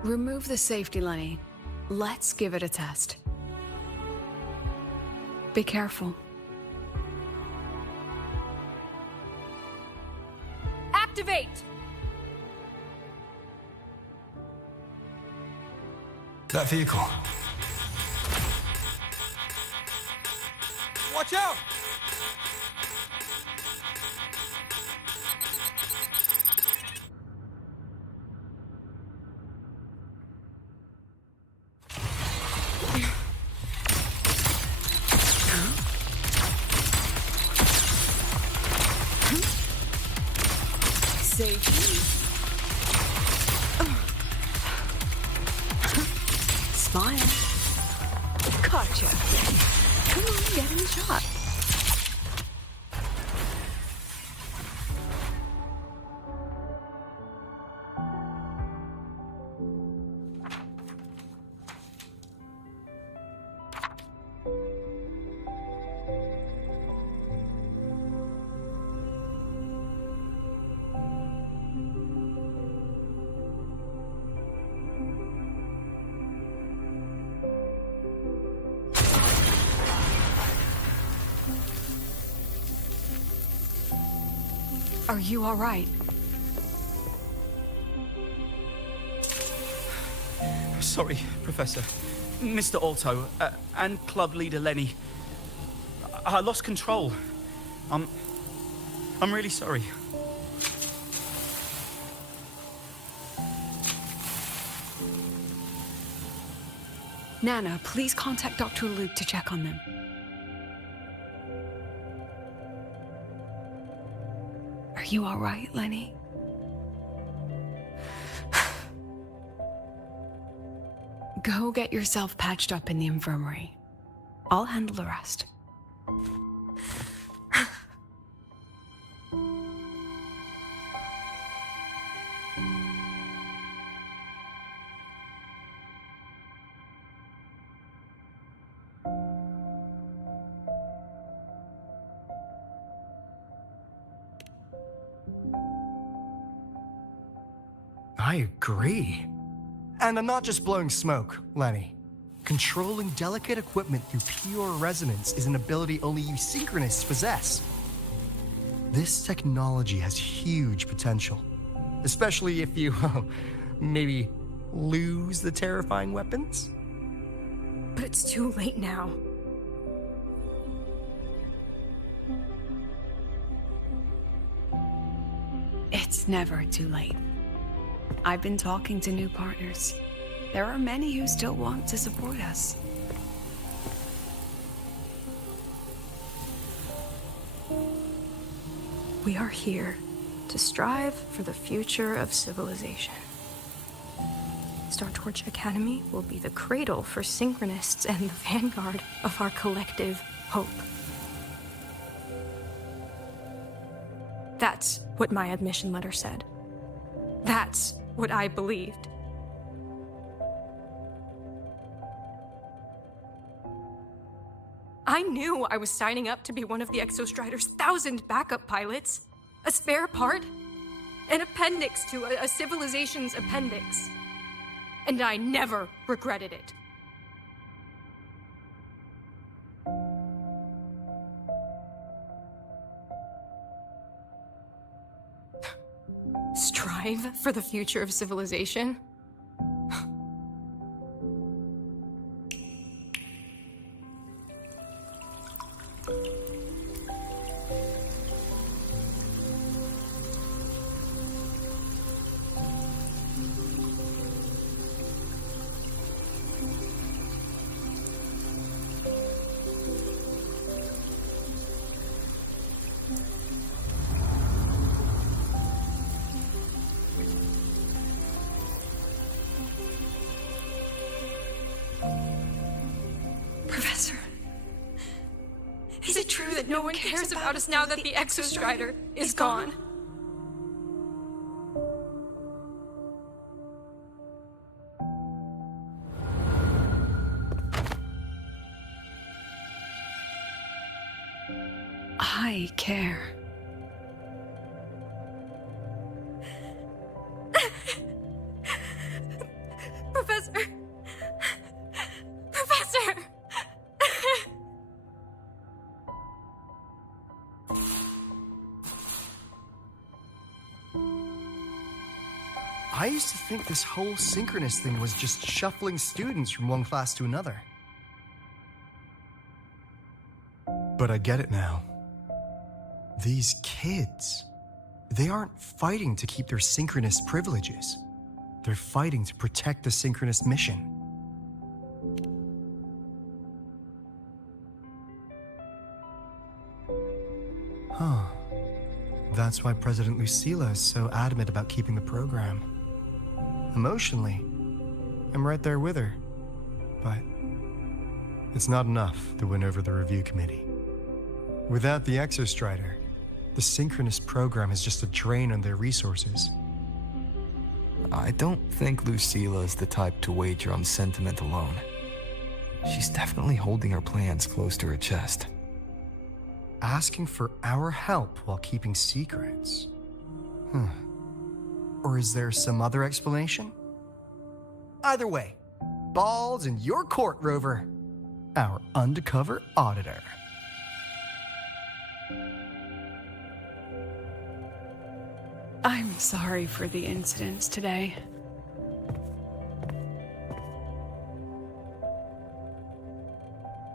Remove the safety, Lenny. Let's give it a test. Be careful. Activate! That vehicle. Watch out! Say cheese. Smile. Gotcha. Come on, get in the shot. Are you all right? Sorry, Professor. Mr. Alto, and club leader Lenny. I lost control. I'm really sorry. Nana, please contact Dr. Luke to check on them. Are you all right, Lenny? Go get yourself patched up in the infirmary. I'll handle the rest. I agree. And I'm not just blowing smoke, Lenny. Controlling delicate equipment through pure resonance is an ability only you synchronists possess. This technology has huge potential, especially if you, maybe lose the terrifying weapons? But it's too late now. It's never too late. I've been talking to new partners. There are many who still want to support us. We are here to strive for the future of civilization. Star Torch Academy will be the cradle for synchronists and the vanguard of our collective hope. That's what my admission letter said. That's what I believed. I knew I was signing up to be one of the Exostrider's 1,000 backup pilots, a spare part, an appendix to a civilization's appendix. And I never regretted it. Strive for the future of civilization? Professor, is it true that no one cares about us now that the Exostrider is gone? I care. Professor! Professor! I used to think this whole synchronous thing was just shuffling students from one class to another. But I get it now. These kids, they aren't fighting to keep their synchronous privileges. They're fighting to protect the synchronous mission. Huh. That's why President Lucilla is so adamant about keeping the program. Emotionally, I'm right there with her. But it's not enough to win over the review committee. Without the Exostrider, the synchronous program is just a drain on their resources. I don't think Lucilla is the type to wager on sentiment alone. She's definitely holding her plans close to her chest. Asking for our help while keeping secrets? Or is there some other explanation? Either way, ball's in your court, Rover. Our undercover auditor. I'm sorry for the incidents today.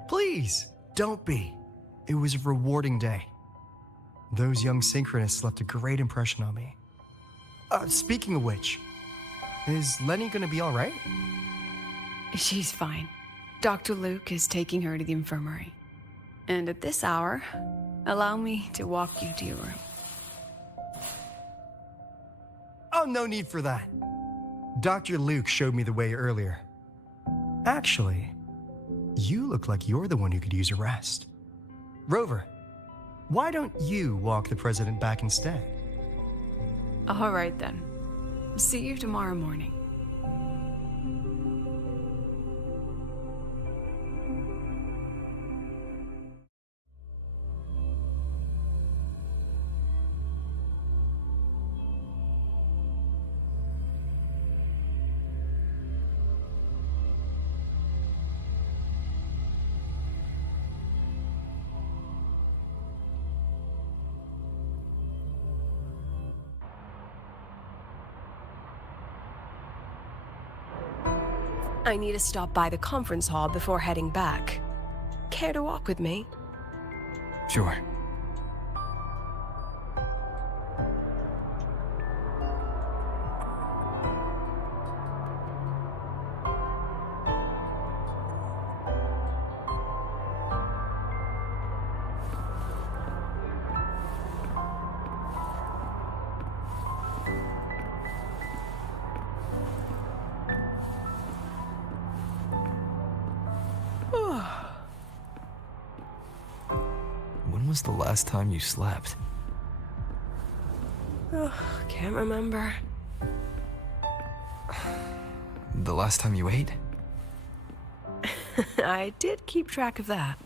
Please, don't be. It was a rewarding day. Those young synchronists left a great impression on me. Speaking of which, is Lenny gonna be all right? She's fine. Dr. Luke is taking her to the infirmary. And at this hour, allow me to walk you to your room. Oh, no need for that. Dr. Luke showed me the way earlier. Actually, you look like you're the one who could use a rest. Rover, why don't you walk the president back instead? All right then. See you tomorrow morning. I need to stop by the conference hall before heading back. Care to walk with me? Sure. When was the last time you slept? Can't remember. The last time you ate? I did keep track of that.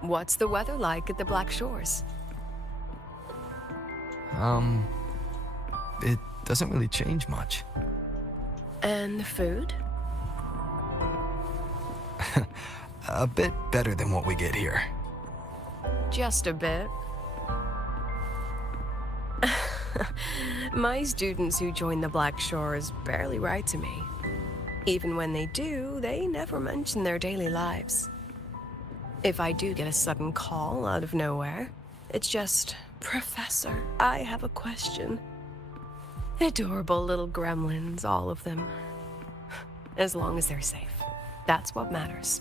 What's the weather like at the Black Shores? It doesn't really change much. And the food? A bit better than what we get here. Just a bit. My students who join the Black Shores barely write to me. Even when they do, they never mention their daily lives. If I do get a sudden call out of nowhere, it's just, "Professor, I have a question." Adorable little gremlins, all of them. As long as they're safe. That's what matters.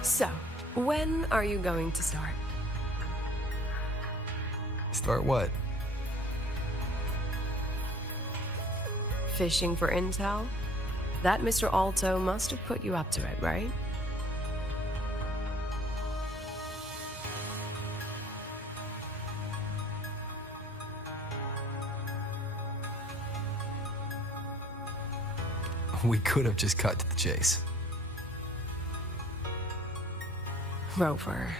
So, when are you going to start? Start what? Fishing for intel? That Mr. Alto must have put you up to it, right? We could have just cut to the chase. Rover,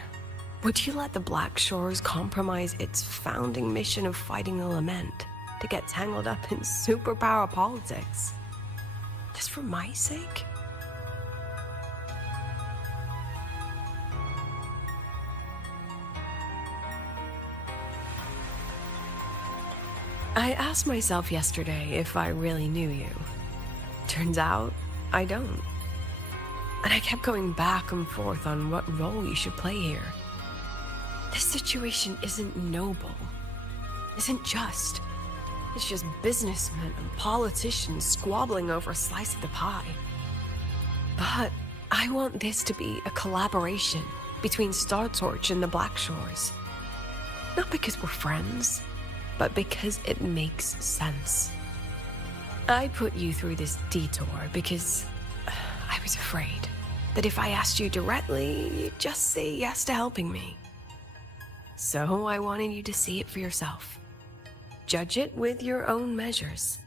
would you let the Black Shores compromise its founding mission of fighting the Lament to get tangled up in superpower politics? Just for my sake? I asked myself yesterday if I really knew you. Turns out, I don't. And I kept going back and forth on what role you should play here. This situation isn't noble, isn't just. It's just businessmen and politicians squabbling over a slice of the pie. But I want this to be a collaboration between Star Torch and the Black Shores. Not because we're friends, but because it makes sense. I put you through this detour because I was afraid that if I asked you directly, you'd just say yes to helping me. So I wanted you to see it for yourself. Judge it with your own measures.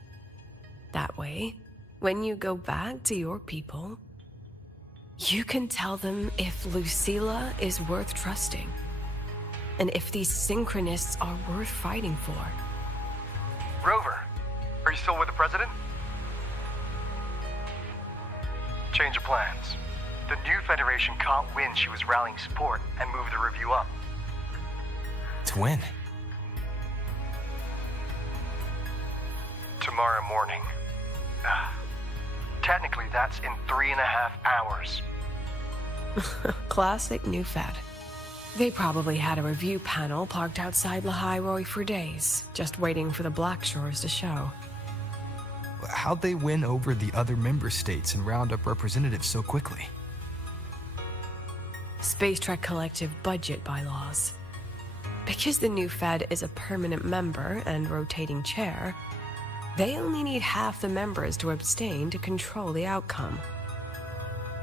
That way, when you go back to your people, you can tell them if Lucilla is worth trusting, and if these synchronists are worth fighting for. Rover, are you still with the President? Change of plans. The new Federation caught wind she was rallying support and moved the review up. To win. Tomorrow morning. Technically, that's in 3.5 hours. Classic New Fed. They probably had a review panel parked outside Lahai for days, just waiting for the Black Shores to show. How'd they win over the other member states and round up representatives so quickly? Space Trek Collective budget bylaws. Because the new Fed is a permanent member and rotating chair, they only need half the members to abstain to control the outcome.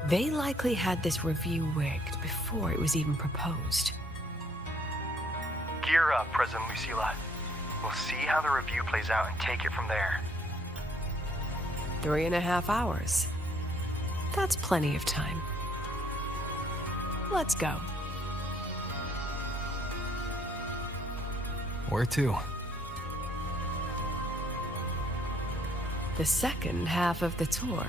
They likely had this review rigged before it was even proposed. Gear up, President Lucilla. We'll see how the review plays out and take it from there. 3.5 hours. That's plenty of time. Let's go. Where to? The second half of the tour.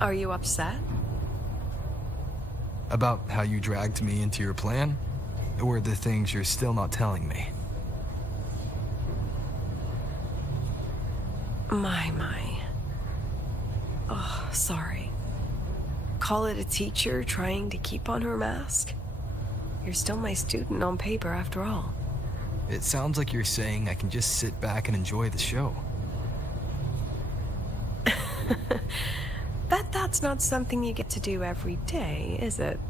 Are you upset? About how you dragged me into your plan? Or the things you're still not telling me? My. Oh, sorry. Call it a teacher trying to keep on her mask? You're still my student on paper after all. It sounds like you're saying I can just sit back and enjoy the show. That's not something you get to do every day, is it?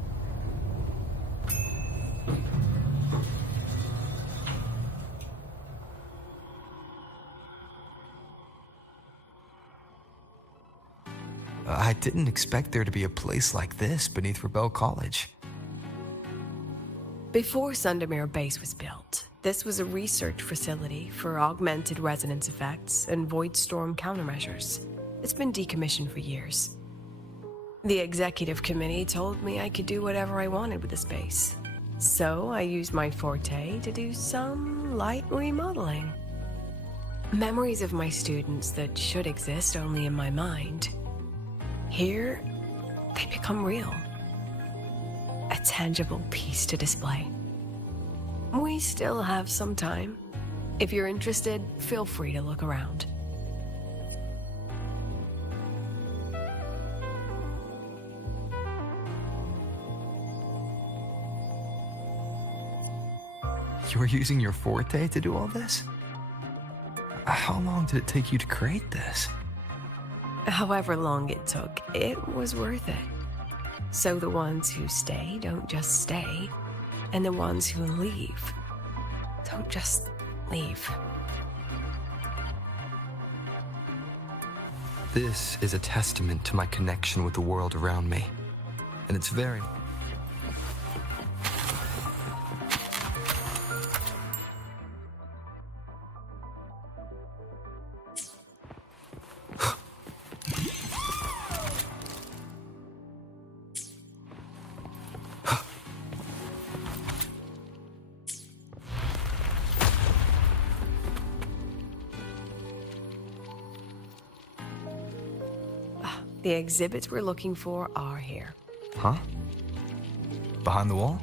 I didn't expect there to be a place like this beneath Rebel College. Before Sundermere Base was built, this was a research facility for augmented resonance effects and void storm countermeasures. It's been decommissioned for years. The executive committee told me I could do whatever I wanted with the space. So I used my forte to do some light remodeling. Memories of my students that should exist only in my mind. Here, they become real. A tangible piece to display. We still have some time. If you're interested, feel free to look around. You're using your forte to do all this? How long did it take you to create this? However long it took, it was worth it. So the ones who stay don't just stay, and the ones who leave don't just leave. This is a testament to my connection with the world around me. And it's very... The exhibits we're looking for are here. Huh? Behind the wall?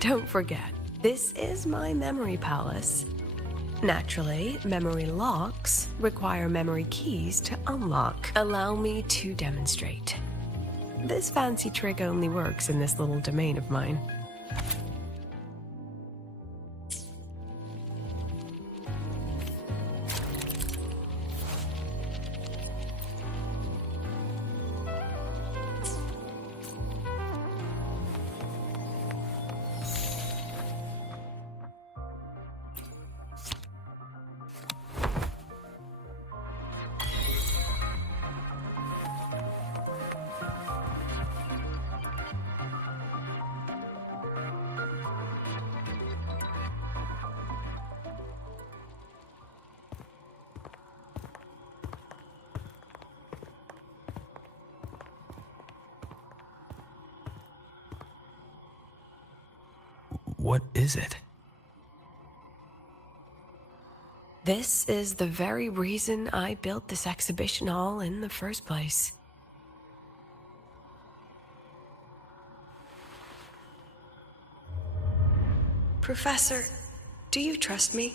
Don't forget, this is my memory palace. Naturally, memory locks require memory keys to unlock. Allow me to demonstrate. This fancy trick only works in this little domain of mine. What is it? This is the very reason I built this exhibition hall in the first place. Professor, do you trust me?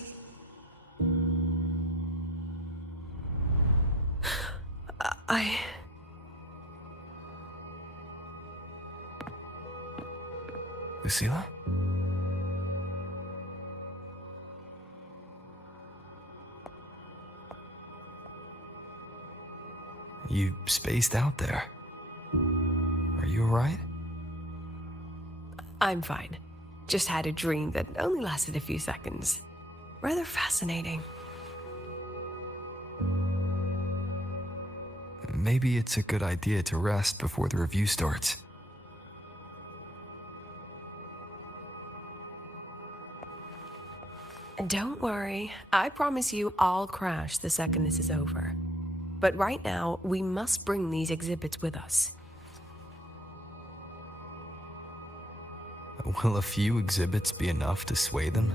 Lucilla? You spaced out there. Are you alright? I'm fine. Just had a dream that only lasted a few seconds. Rather fascinating. Maybe it's a good idea to rest before the review starts. Don't worry. I promise you I'll crash the second this is over. But right now, we must bring these exhibits with us. Will a few exhibits be enough to sway them?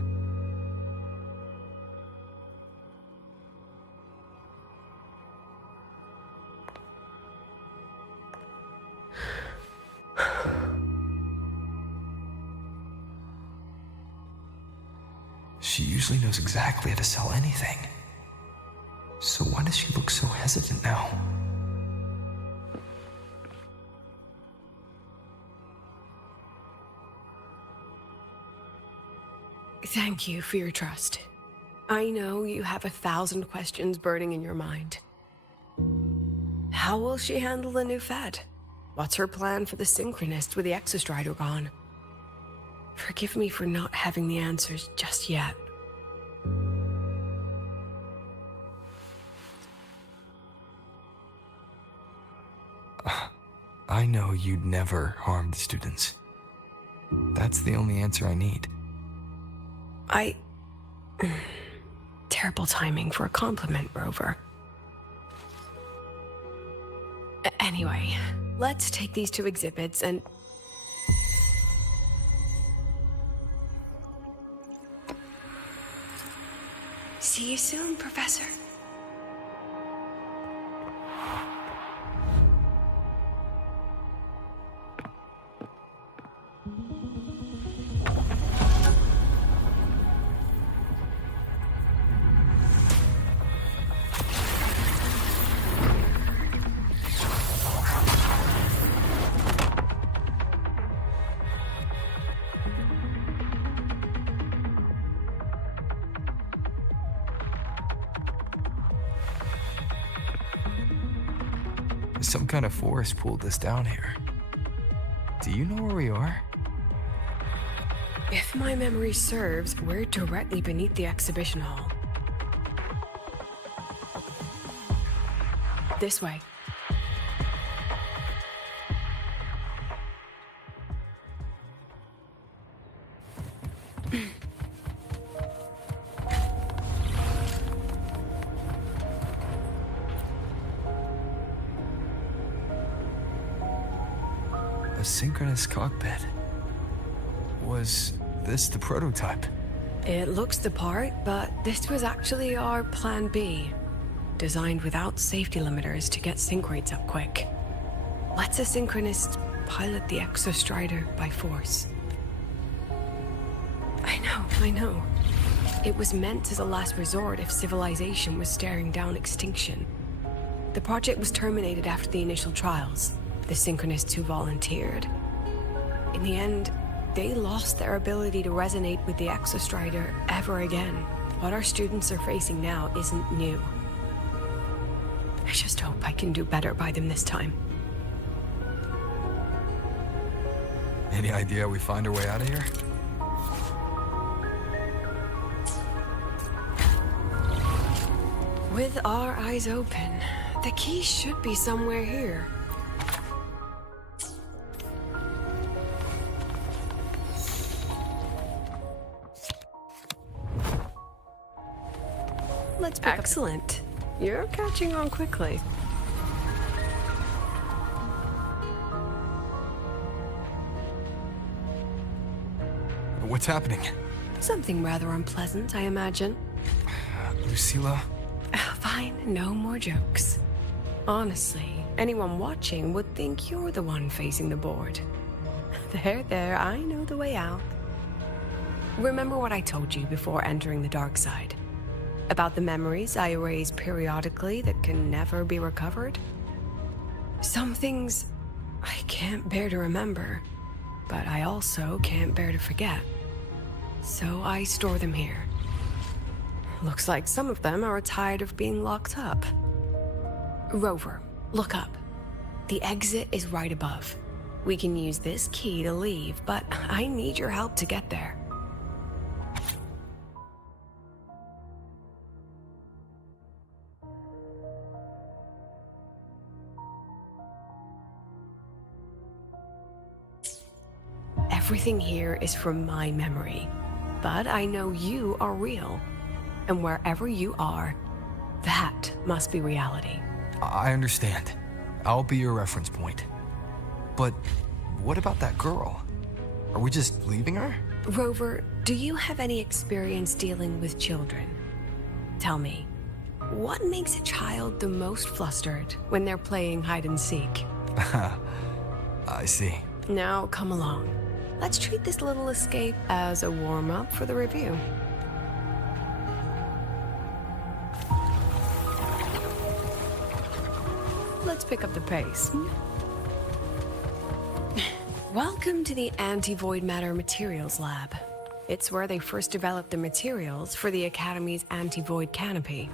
She usually knows exactly how to sell anything. So why does she look so hesitant now? Thank you for your trust. I know you have 1,000 questions burning in your mind. How will she handle the new Fed? What's her plan for the Synchronist with the Exostrider gone? Forgive me for not having the answers just yet. I know you'd never harm the students. That's the only answer I need. Terrible timing for a compliment, Rover. Anyway, let's take these 2 exhibits and... See you soon, Professor. Some kind of force pulled us down here. Do you know where we are? If my memory serves, we're directly beneath the exhibition hall. This way. A synchronous cockpit. Was this the prototype? It looks the part, but this was actually our plan B. Designed without safety limiters to get sync rates up quick. Lets a synchronist pilot the Exostrider by force. I know. It was meant as a last resort if civilization was staring down extinction. The project was terminated after the initial trials. The synchronists who volunteered. In the end, they lost their ability to resonate with the Exostrider ever again. What our students are facing now isn't new. I just hope I can do better by them this time. Any idea how we find our way out of here? With our eyes open, the key should be somewhere here. Let's pick Excellent. You're catching on quickly. What's happening? Something rather unpleasant, I imagine. Lucilla? Fine, no more jokes. Honestly, anyone watching would think you're the one facing the board. There, I know the way out. Remember what I told you before entering the dark side? About the memories I erase periodically that can never be recovered? Some things I can't bear to remember, but I also can't bear to forget. So I store them here. Looks like some of them are tired of being locked up. Rover, look up. The exit is right above. We can use this key to leave, but I need your help to get there. Everything here is from my memory, but I know you are real. And wherever you are, that must be reality. I understand. I'll be your reference point. But what about that girl? Are we just leaving her? Rover, do you have any experience dealing with children? Tell me, what makes a child the most flustered when they're playing hide and seek? I see. Now, come along. Let's treat this little escape as a warm-up for the review. Let's pick up the pace. Welcome to the Anti-Void Matter Materials Lab. It's where they first developed the materials for the Academy's anti-void canopy.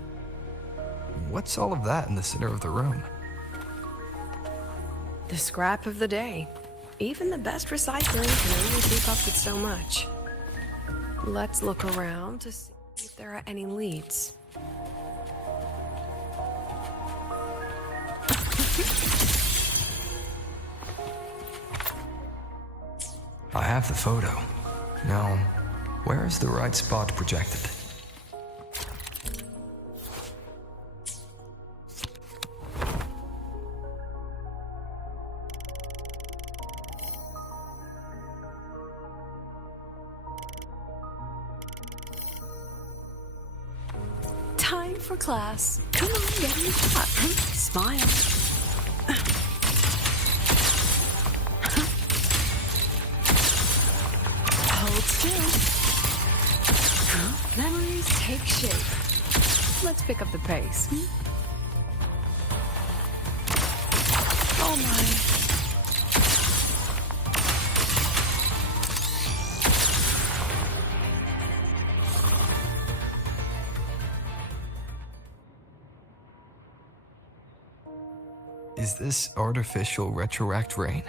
What's all of that in the center of the room? The scrap of the day. Even the best recycling can only keep up with so much. Let's look around to see if there are any leads. I have the photo. Now, where is the right spot projected? Time for class. Come on, get in the shot. Smile. Hold still. Memories take shape. Let's pick up the pace. Oh my. Is this artificial retroact rain?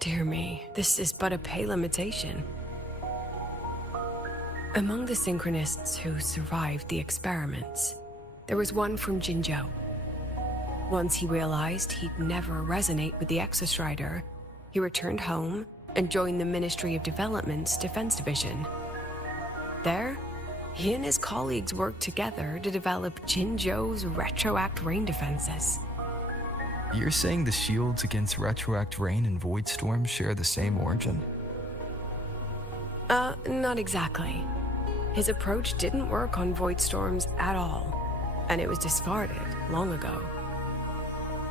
Dear me, this is but a pale imitation. Among the synchronists who survived the experiments, there was one from Jinzhou. Once he realized he'd never resonate with the Exostrider, he returned home and joined the Ministry of Development's Defense Division. There, he and his colleagues worked together to develop Jinzhou's retroact rain defenses. You're saying the shields against retroact rain and void storms share the same origin? Not exactly. His approach didn't work on void storms at all, and it was discarded long ago.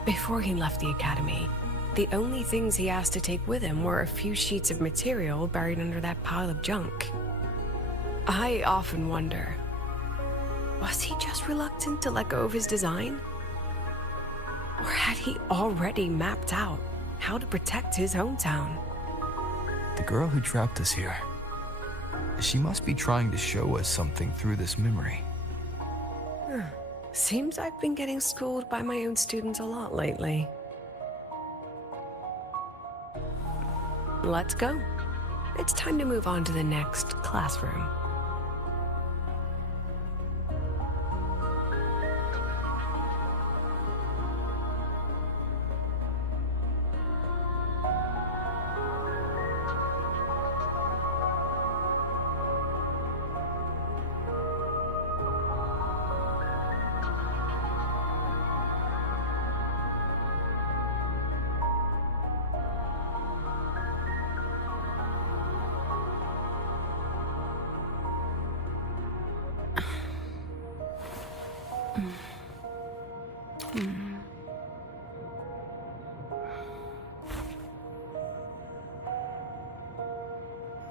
Before he left the academy, the only things he asked to take with him were a few sheets of material buried under that pile of junk. I often wonder, was he just reluctant to let go of his design? Or had he already mapped out how to protect his hometown? The girl who trapped us here, she must be trying to show us something through this memory. Seems I've been getting schooled by my own students a lot lately. Let's go. It's time to move on to the next classroom.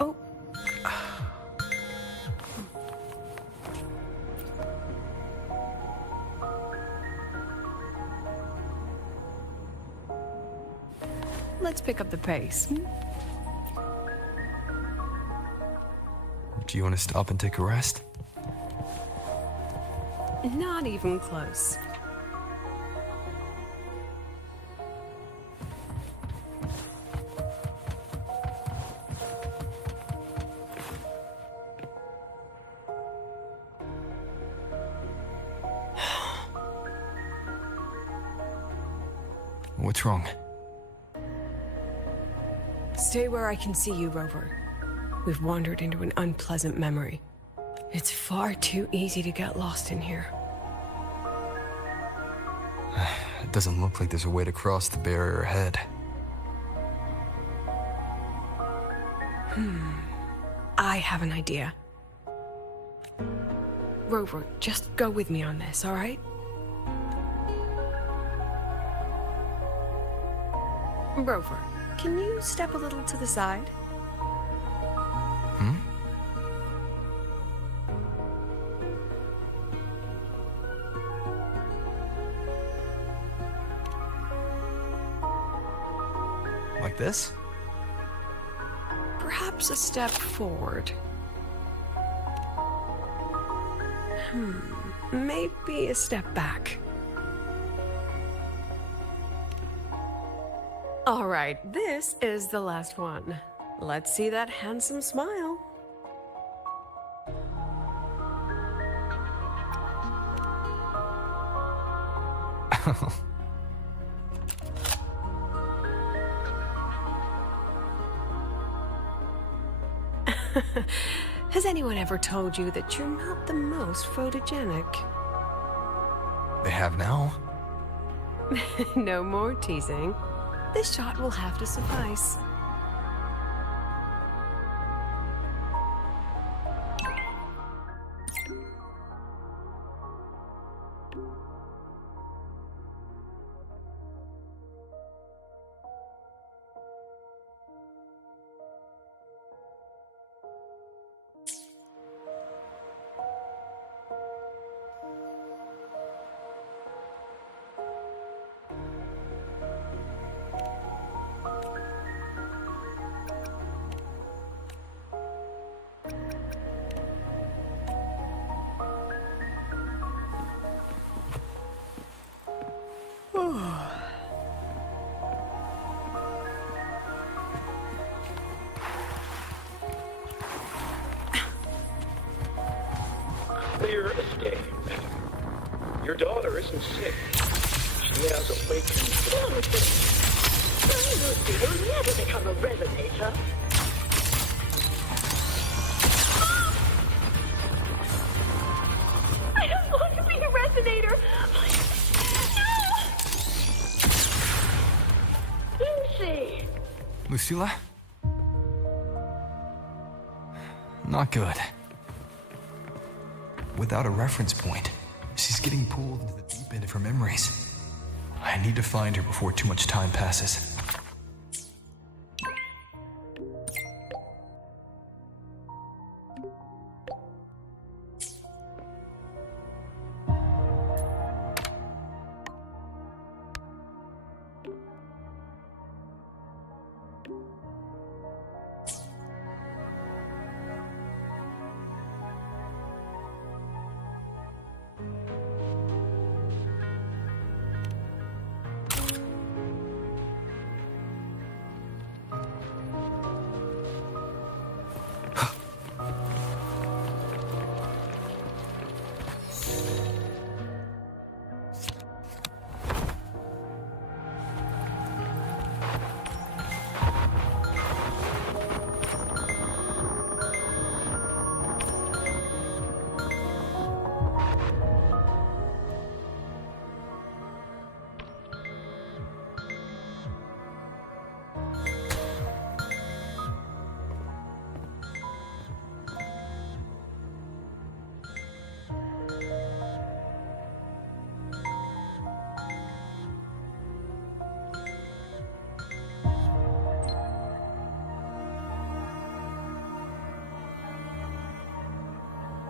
Oh. Let's pick up the pace. Do you want to stop and take a rest? Not even close. What's wrong? Stay where I can see you, Rover. We've wandered into an unpleasant memory. It's far too easy to get lost in here. It doesn't look like there's a way to cross the barrier ahead. I have an idea. Rover, just go with me on this, all right? Rover, can you step a little to the side? Like this? Perhaps a step forward. Maybe a step back. All right, this is the last one. Let's see that handsome smile. Has anyone ever told you that you're not the most photogenic? They have now. No more teasing. This shot will have to suffice. clear escape. Your daughter isn't sick. She has a waiting. Lucy will never become a resonator. I don't want to be a resonator. No! Lucy! Lucilla? Not good. Without a reference point, she's getting pulled into the deep end of her memories. I need to find her before too much time passes.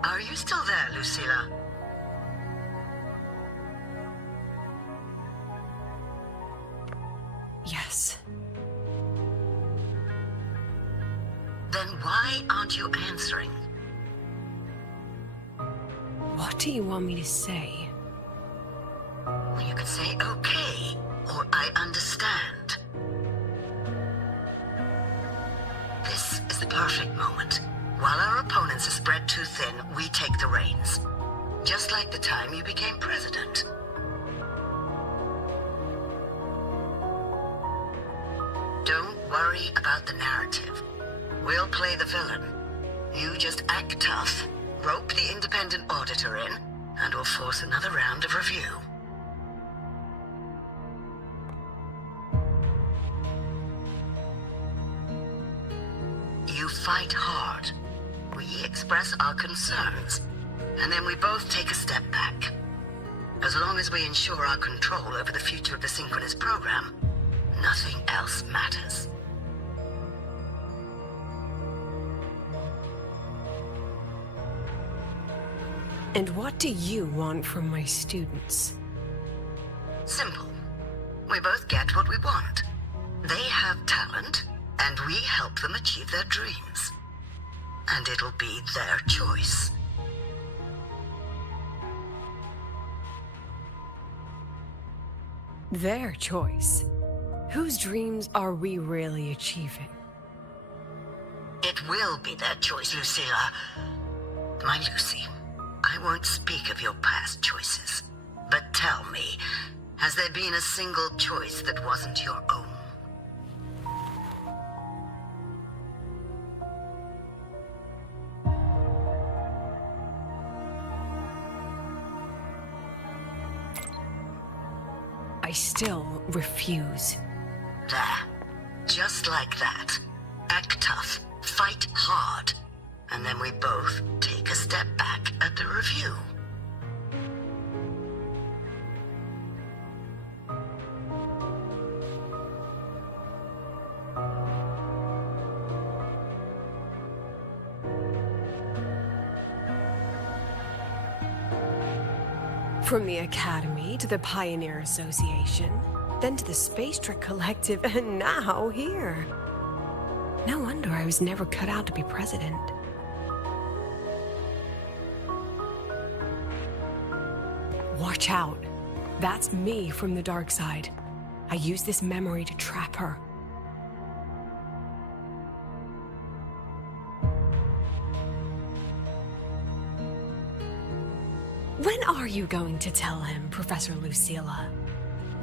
Are you still there, Lucilla? Yes. Then why aren't you answering? What do you want me to say? Well, you could say okay, or I understand. This is the perfect moment. While our opponents are spread too thin, we take the reins. Just like the time you became president. Don't worry about the narrative. We'll play the villain. You just act tough, rope the independent auditor in, and we'll force another round of review. You fight hard. We express our concerns, and then we both take a step back. As long as we ensure our control over the future of the synchronous program, nothing else matters. And what do you want from my students? Simple. We both get what we want. They have talent, and we help them achieve their dreams. And it'll be their choice. Their choice? Whose dreams are we really achieving? It will be their choice, Lucilla. My Lucy, I won't speak of your past choices. But tell me, has there been a single choice that wasn't your own? I still refuse. There. Just like that. Act tough. Fight hard. And then we both take a step back at the review. From the Academy to the Pioneer Association, then to the Space Trek Collective, and now here. No wonder I was never cut out to be president. Watch out. That's me from the dark side. I use this memory to trap her. When are you going to tell him, Professor Lucilla?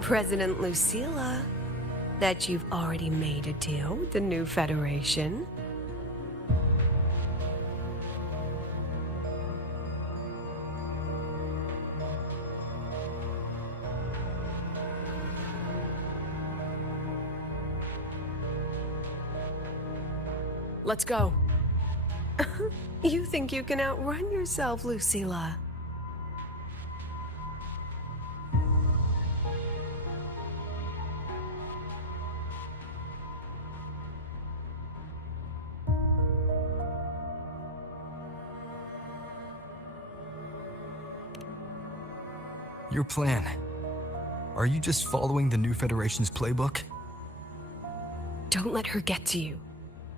President Lucilla, that you've already made a deal with the new Federation? Let's go. You think you can outrun yourself, Lucilla? Your plan. Are you just following the new Federation's playbook? Don't let her get to you.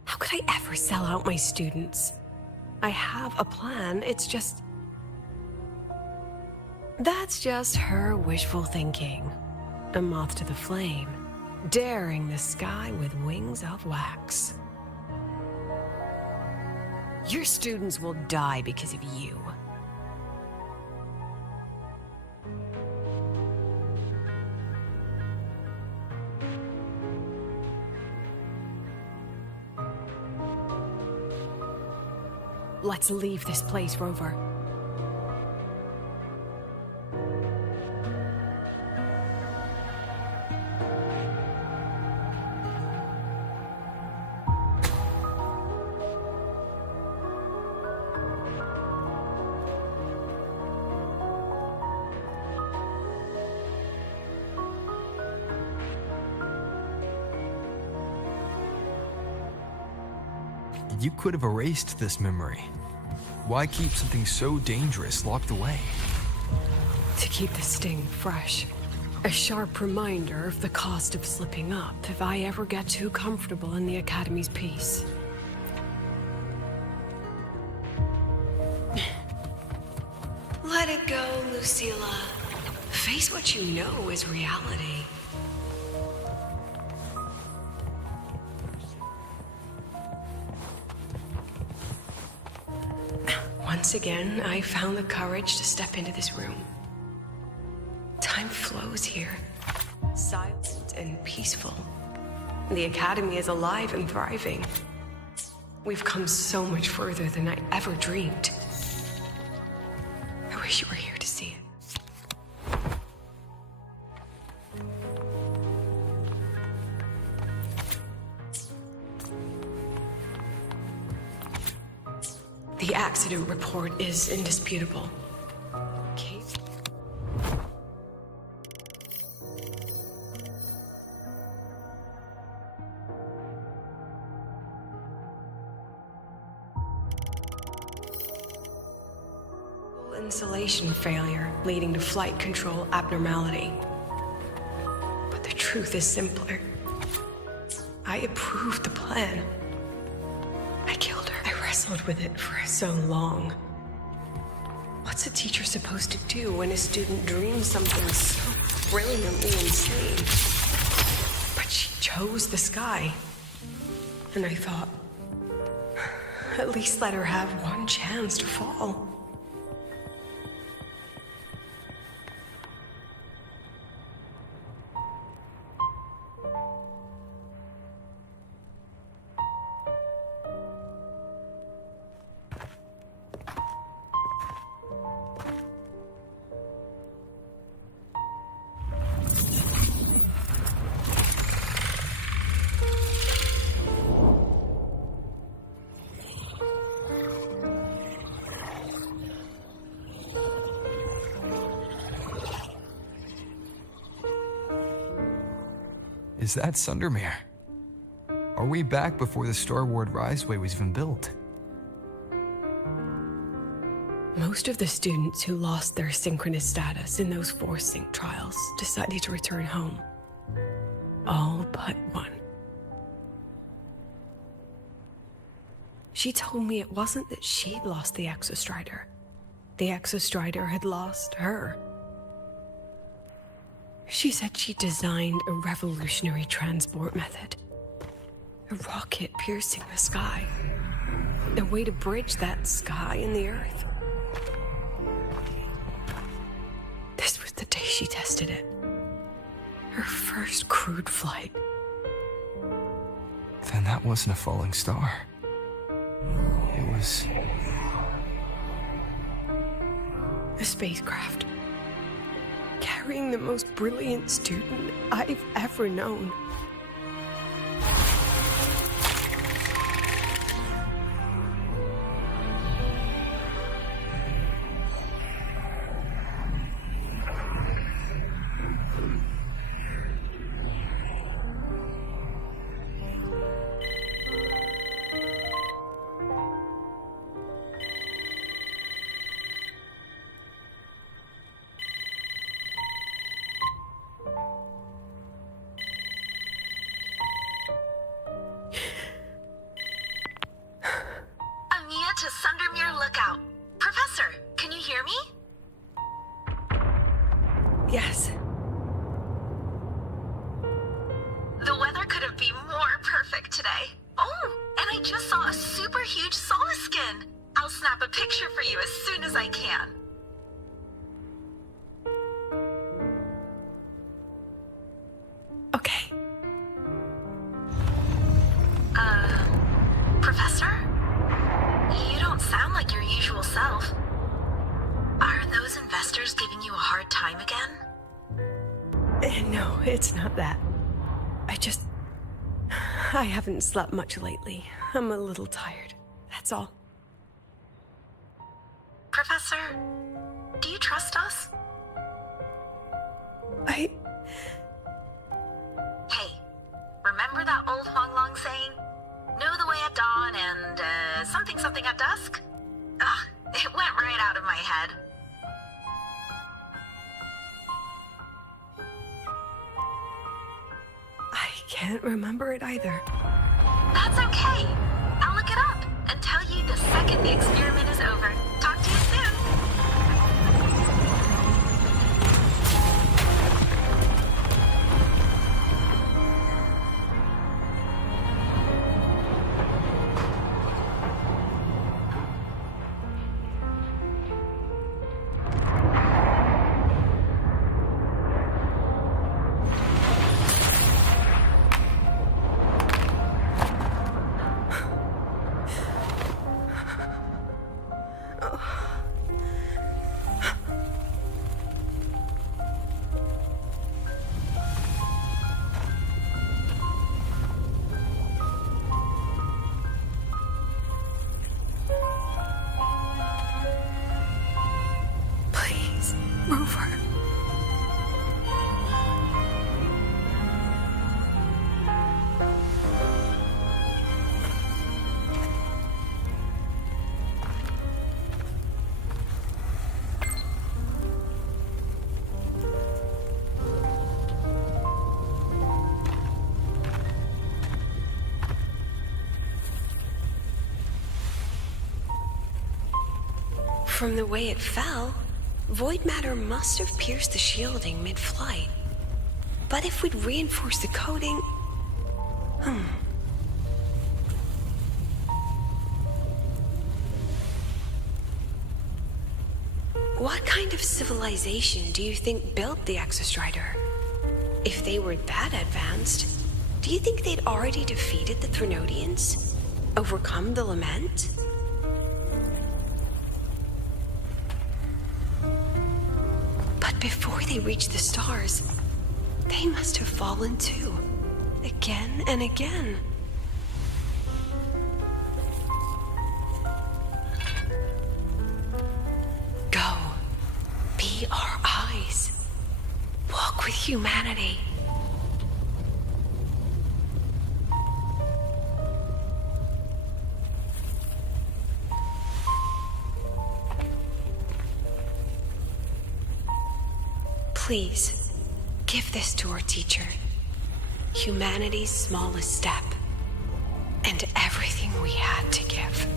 How could I ever sell out my students? I have a plan, it's just... That's just her wishful thinking. A moth to the flame, daring the sky with wings of wax. Your students will die because of you. Let's leave this place, Rover. You could have erased this memory. Why keep something so dangerous locked away? To keep the sting fresh. A sharp reminder of the cost of slipping up if I ever get too comfortable in the Academy's peace. Let it go, Lucilla. Face what you know is reality. Once again, I found the courage to step into this room. Time flows here, silent and peaceful. The Academy is alive and thriving. We've come so much further than I ever dreamed. I wish you were here to see it. The accident report is indisputable. Kate? Insulation failure leading to flight control abnormality. But the truth is simpler. I approved the plan. I killed her. I wrestled with it for so long. What's a teacher supposed to do when a student dreams something so brilliantly insane? But she chose the sky. And I thought, at least let her have one chance to fall. Is that Sundermere? Are we back before the Star Ward Riseway was even built? Most of the students who lost their synchronous status in those Force Sync trials decided to return home. All but one. She told me it wasn't that she'd lost the Exostrider. The Exostrider had lost her. She said she designed a revolutionary transport method. A rocket piercing the sky. A way to bridge that sky and the Earth. she tested it. Her first crewed flight. Then that wasn't a falling star. It was... a spacecraft. Carrying the most brilliant student I've ever known. To Sundermere Lookout. Professor, can you hear me? Yes. The weather couldn't be more perfect today. Oh, and I just saw a super huge solaskin. I'll snap a picture for you as soon as I can. Okay. Professor? You don't sound like your usual self. Are those investors giving you a hard time again? No, it's not that. I haven't slept much lately. I'm a little tired. That's all. Professor, do you trust us? Hey, remember that old Huanglong saying? Know the way at dawn and, something at dusk? Ugh, it went right out of my head. I can't remember it either. That's okay. I'll look it up and tell you the second the experiment is over. Talk to you soon. From the way it fell, void matter must have pierced the shielding mid-flight. But if we'd reinforced the coating... What kind of civilization do you think built the Exostrider? If they were that advanced, do you think they'd already defeated the Threnodians? Overcome the Lament? Before they reached the stars, they must have fallen too, again and again. Go, be our eyes, walk with humanity. Please, give this to our teacher. Humanity's smallest step, and everything we had to give.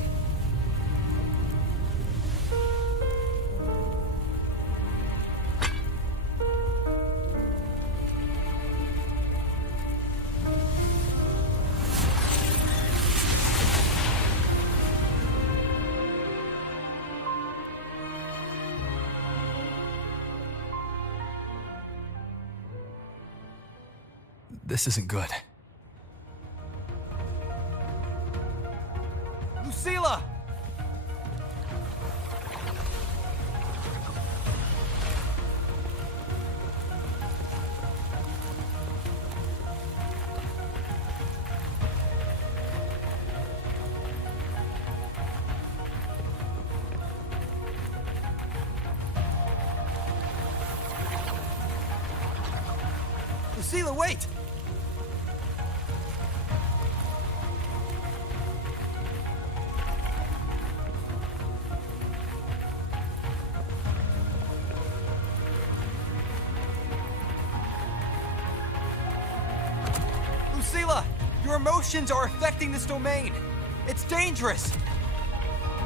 This isn't good. Lucilla! Lucilla, wait! Lucilla! Your emotions are affecting this domain! It's dangerous!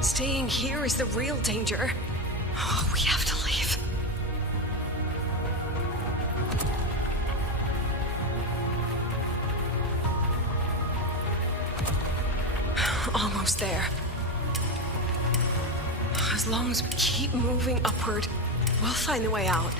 Staying here is the real danger. Oh, we have to leave. Almost there. As long as we keep moving upward, we'll find a way out.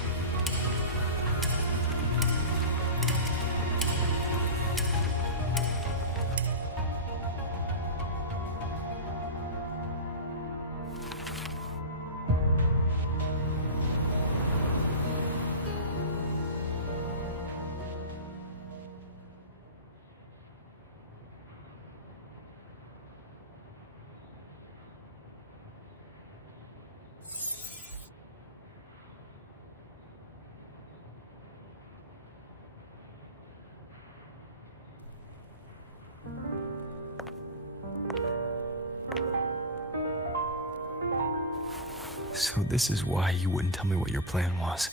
So this is why you wouldn't tell me what your plan was.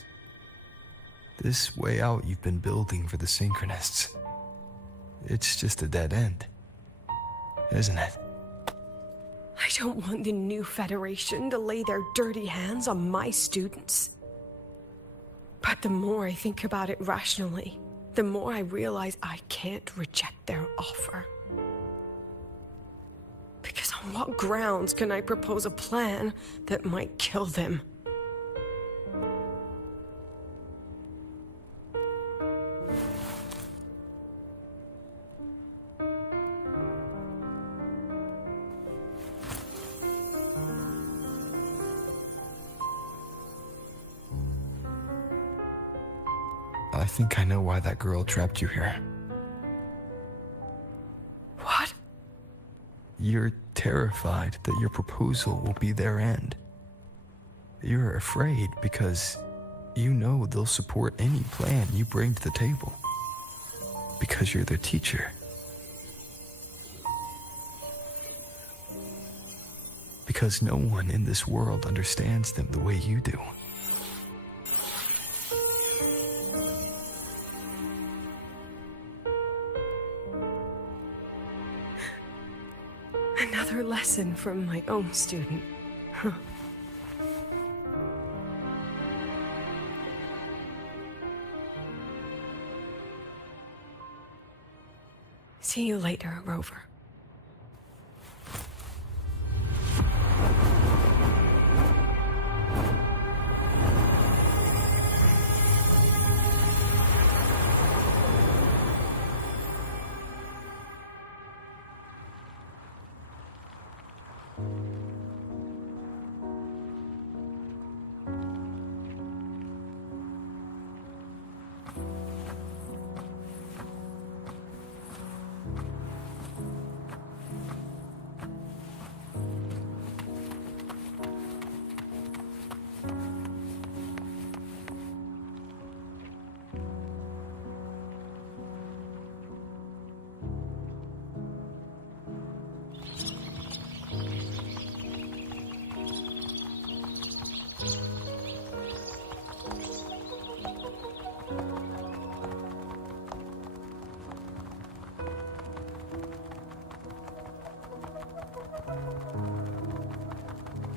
This way out you've been building for the Synchronists. It's just a dead end, isn't it? I don't want the new Federation to lay their dirty hands on my students. But the more I think about it rationally, the more I realize I can't reject their offer. Because on what grounds can I propose a plan that might kill them? I think I know why that girl trapped you here. What? You're terrified that your proposal will be their end. You're afraid because you know they'll support any plan you bring to the table. Because you're their teacher. Because no one in this world understands them the way you do. Another lesson from my own student. Huh. See you later, Rover.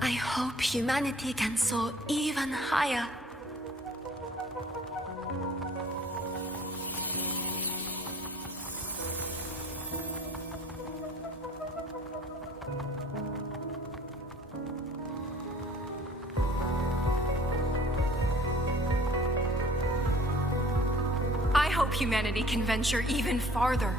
I hope humanity can soar even higher. I hope hope humanity can venture even farther.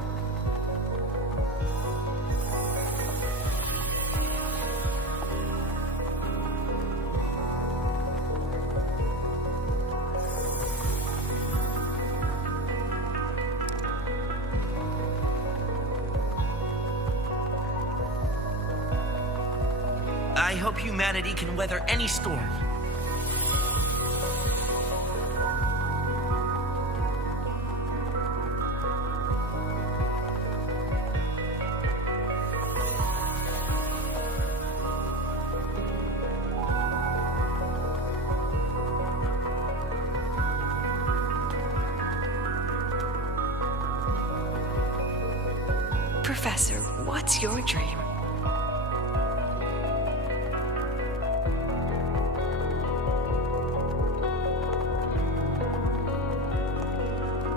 I hope humanity can weather any storm. Professor, what's your dream?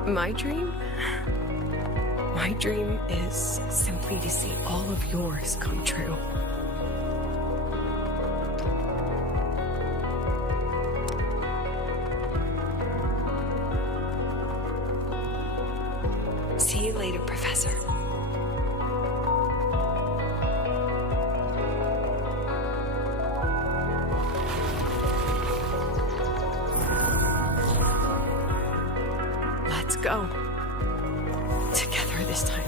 My dream? My dream is simply to see all of yours come true. See you later, Professor. Let's go. Together this time.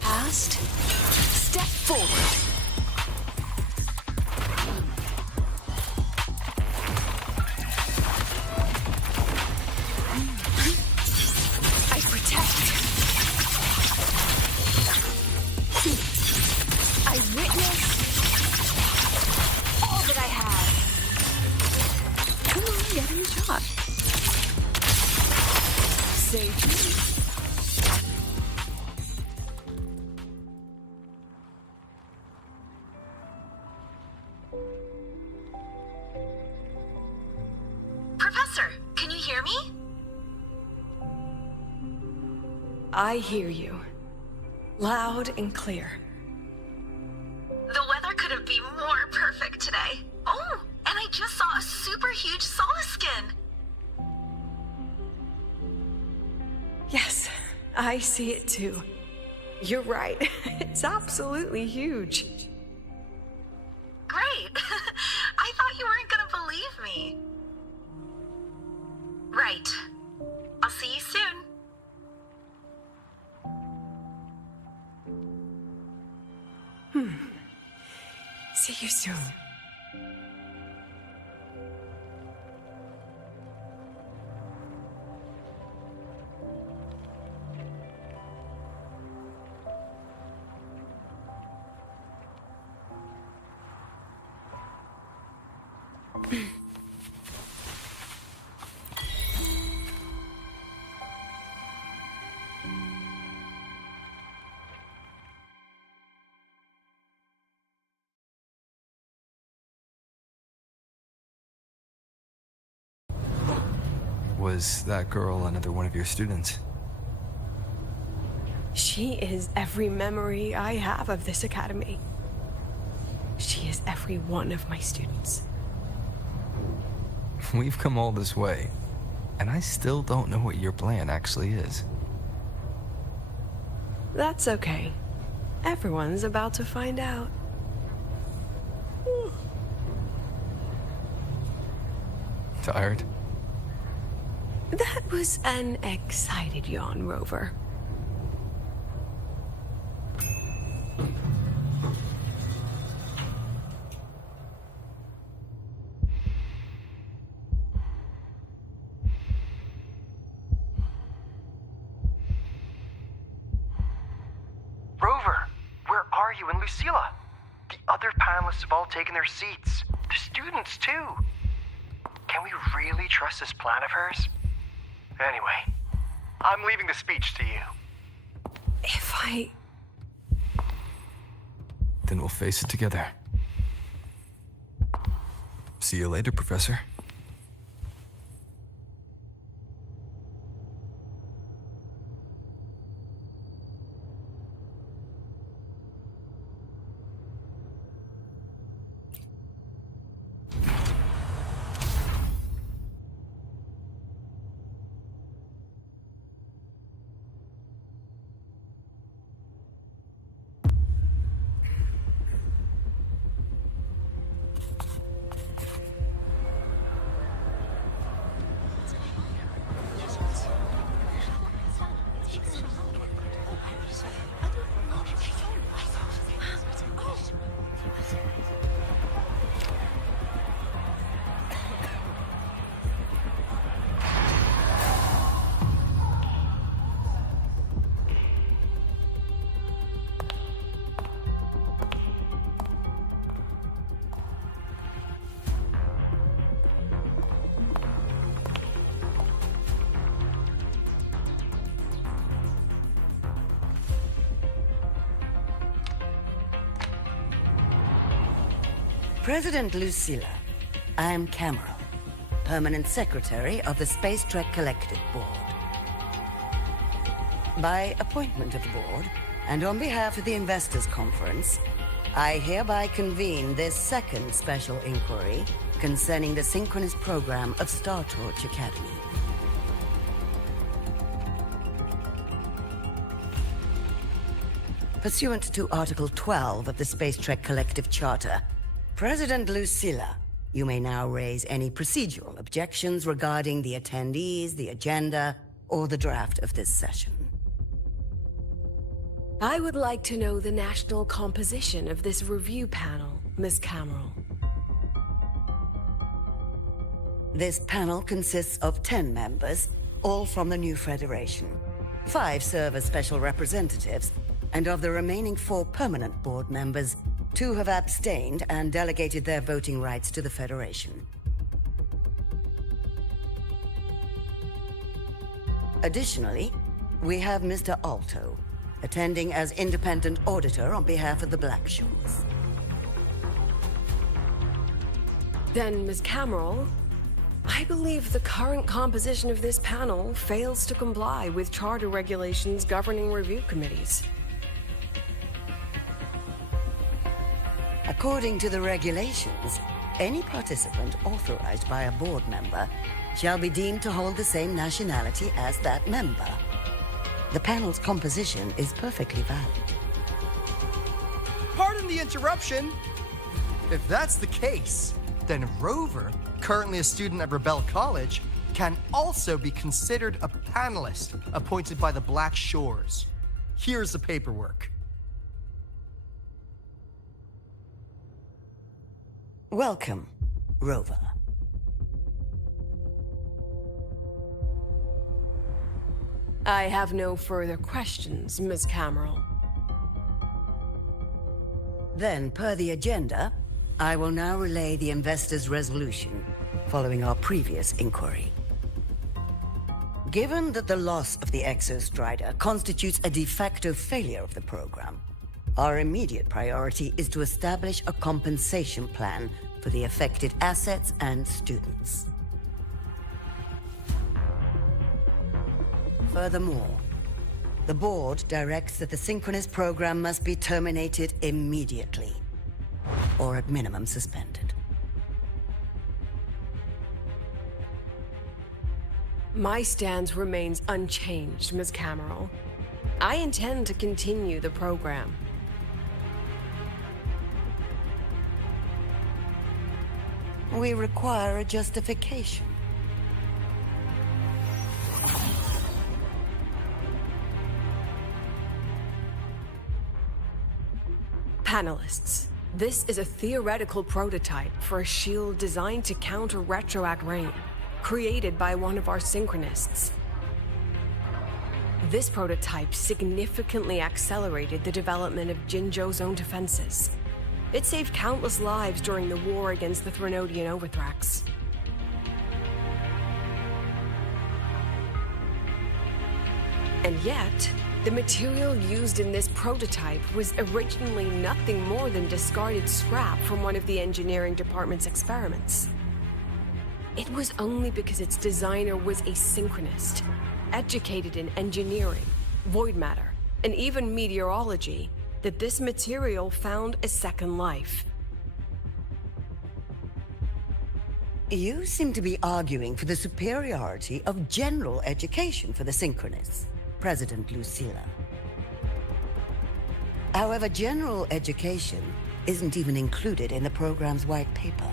Past. Step forward. I protect. I witness all that I have. Come on, get in the shot. Say cheese. Professor, can you hear me? I hear you. Loud and clear. The weather couldn't be more perfect today. Oh, and I just saw a super huge solaskin. Yes, I see it too. You're right. It's absolutely huge. Great. I thought you weren't gonna believe me. Right. I'll see you soon. See you soon. Was that girl another one of your students? She is every memory I have of this academy. She is every one of my students. We've come all this way, and I still don't know what your plan actually is. That's okay. Everyone's about to find out. Tired? That was an excited yawn, Rover. Rover, where are you and Lucilla? The other panelists have all taken their seats. The students, too. Can we really trust this plan of hers? Anyway, I'm leaving the speech to you. If I... Then we'll face it together. See you later, Professor. President Lucilla, I am Cameron, Permanent Secretary of the Space Trek Collective Board. By appointment of the board, and on behalf of the Investors Conference, I hereby convene this second special inquiry concerning the synchronous program of Star Torch Academy. Pursuant to Article 12 of the Space Trek Collective Charter, President Lucilla, you may now raise any procedural objections regarding the attendees, the agenda, or the draft of this session. I would like to know the national composition of this review panel, Ms. Cameron. This panel consists of 10 members, all from the new Federation. 5 serve as special representatives, and of the remaining 4 permanent board members, 2 have abstained and delegated their voting rights to the Federation. Additionally, we have Mr. Alto, attending as independent auditor on behalf of the Black Shores. Then, Ms. Cameron, I believe the current composition of this panel fails to comply with charter regulations governing review committees. According to the regulations, any participant authorized by a board member shall be deemed to hold the same nationality as that member. The panel's composition is perfectly valid. Pardon the interruption. If that's the case, then Rover, currently a student at Rebel College, can also be considered a panelist appointed by the Black Shores. Here's the paperwork. Welcome, Rover. I have no further questions, Ms. Cameron. Then, per the agenda, I will now relay the investors' resolution following our previous inquiry. Given that the loss of the Exostrider constitutes a de facto failure of the program, our immediate priority is to establish a compensation plan for the affected assets and students. Furthermore, the board directs that the synchronous program must be terminated immediately, or at minimum suspended. My stance remains unchanged, Ms. Cameron. I intend to continue the program. We require a justification. Panelists, this is a theoretical prototype for a shield designed to counter retroact rain, created by one of our synchronists. This prototype significantly accelerated the development of Jinzhou's own defenses. It saved countless lives during the war against the Threnodian Overthrax. And yet, the material used in this prototype was originally nothing more than discarded scrap from one of the engineering department's experiments. It was only because its designer was a synchronist, educated in engineering, void matter, and even meteorology, that this material found a second life. You seem to be arguing for the superiority of general education for the synchronists, President Lucilla. However, general education isn't even included in the program's white paper.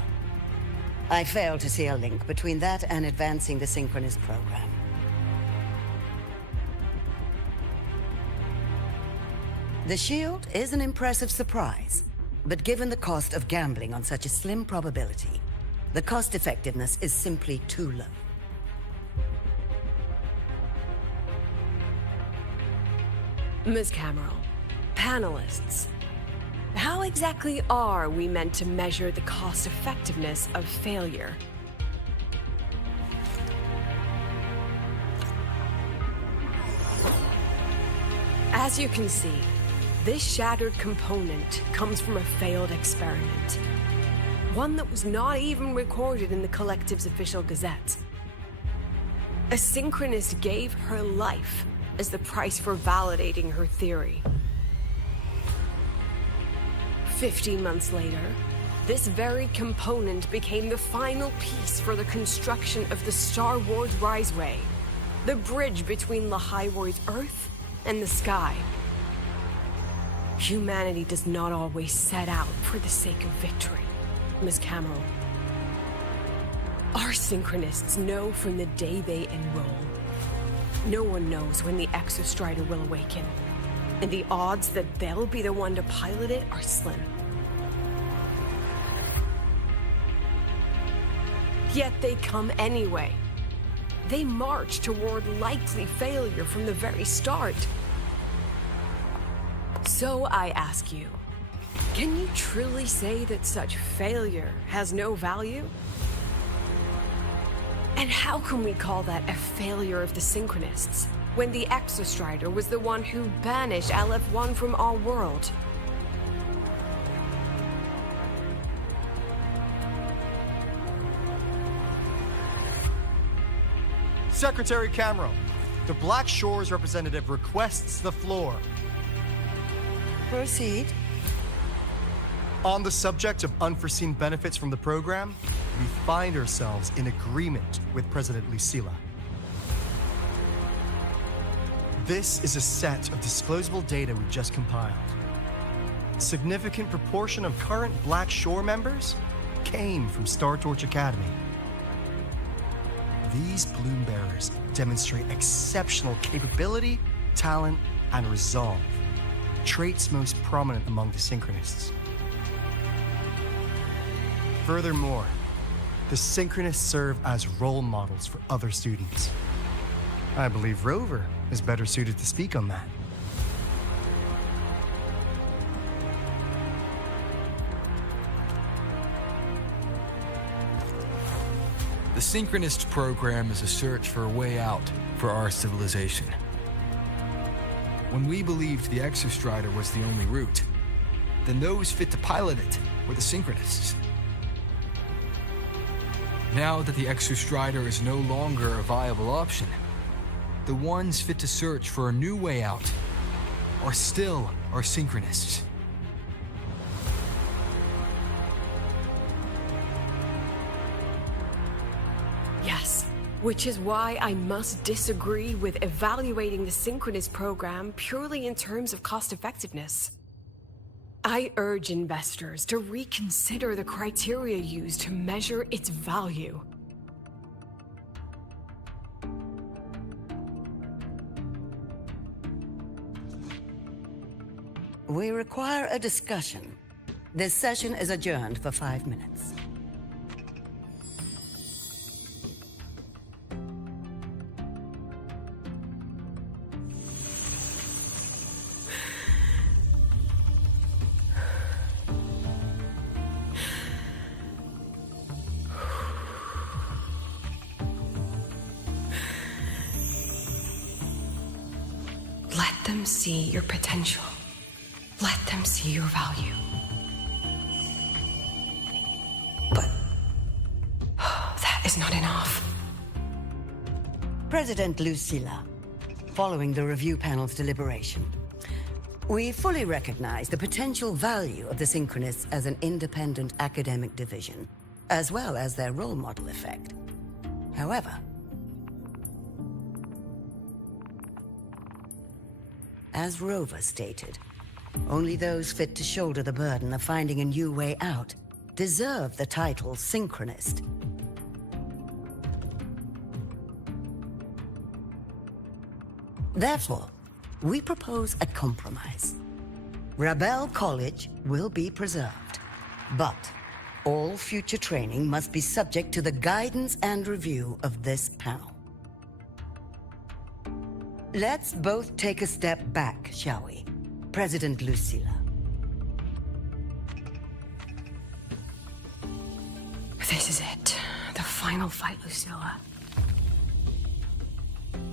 I fail to see a link between that and advancing the synchronous program. The shield is an impressive surprise, but given the cost of gambling on such a slim probability, the cost effectiveness is simply too low. Ms. Cameron, panelists, how exactly are we meant to measure the cost effectiveness of failure? As you can see, this shattered component comes from a failed experiment. One that was not even recorded in the Collective's official gazette. A synchronist gave her life as the price for validating her theory. 50 months later, this very component became the final piece for the construction of the Star Wars Riseway, the bridge between Lahaiwoi's Earth and the sky. Humanity does not always set out for the sake of victory, Miss Cameron. Our synchronists know from the day they enroll. No one knows when the Exostrider will awaken, and the odds that they'll be the one to pilot it are slim. Yet they come anyway. They march toward likely failure from the very start. So I ask you, can you truly say that such failure has no value? And how can we call that a failure of the Synchronists, when the Exostrider was the one who banished LF-1 from our world? Secretary Camero, the Black Shores representative requests the floor. Proceed. On the subject of unforeseen benefits from the program, we find ourselves in agreement with President Lucilla. This is a set of disclosable data we just compiled. A significant proportion of current Black Shore members came from Star Torch Academy. These Bloom Bearers demonstrate exceptional capability, talent, and resolve, traits most prominent among the Synchronists. Furthermore, the Synchronists serve as role models for other students. I believe Rover is better suited to speak on that. The Synchronist program is a search for a way out for our civilization. When we believed the Exostrider was the only route, then those fit to pilot it were the Synchronists. Now that the Exostrider is no longer a viable option, the ones fit to search for a new way out are still our Synchronists. Yes, which is why I must disagree with evaluating the Synchronist program purely in terms of cost-effectiveness. I urge investors to reconsider the criteria used to measure its value. We require a discussion. This session is adjourned for 5 minutes. Let them see your potential. Let them see your value. But that is not enough. President Lucilla, following the review panel's deliberation, we fully recognize the potential value of the Synchronists as an independent academic division, as well as their role model effect. However, as Rover stated, only those fit to shoulder the burden of finding a new way out deserve the title Synchronist. Therefore, we propose a compromise. Rebel College will be preserved, but all future training must be subject to the guidance and review of this panel. Let's both take a step back, shall we? President Lucilla. This is it. The final fight, Lucilla.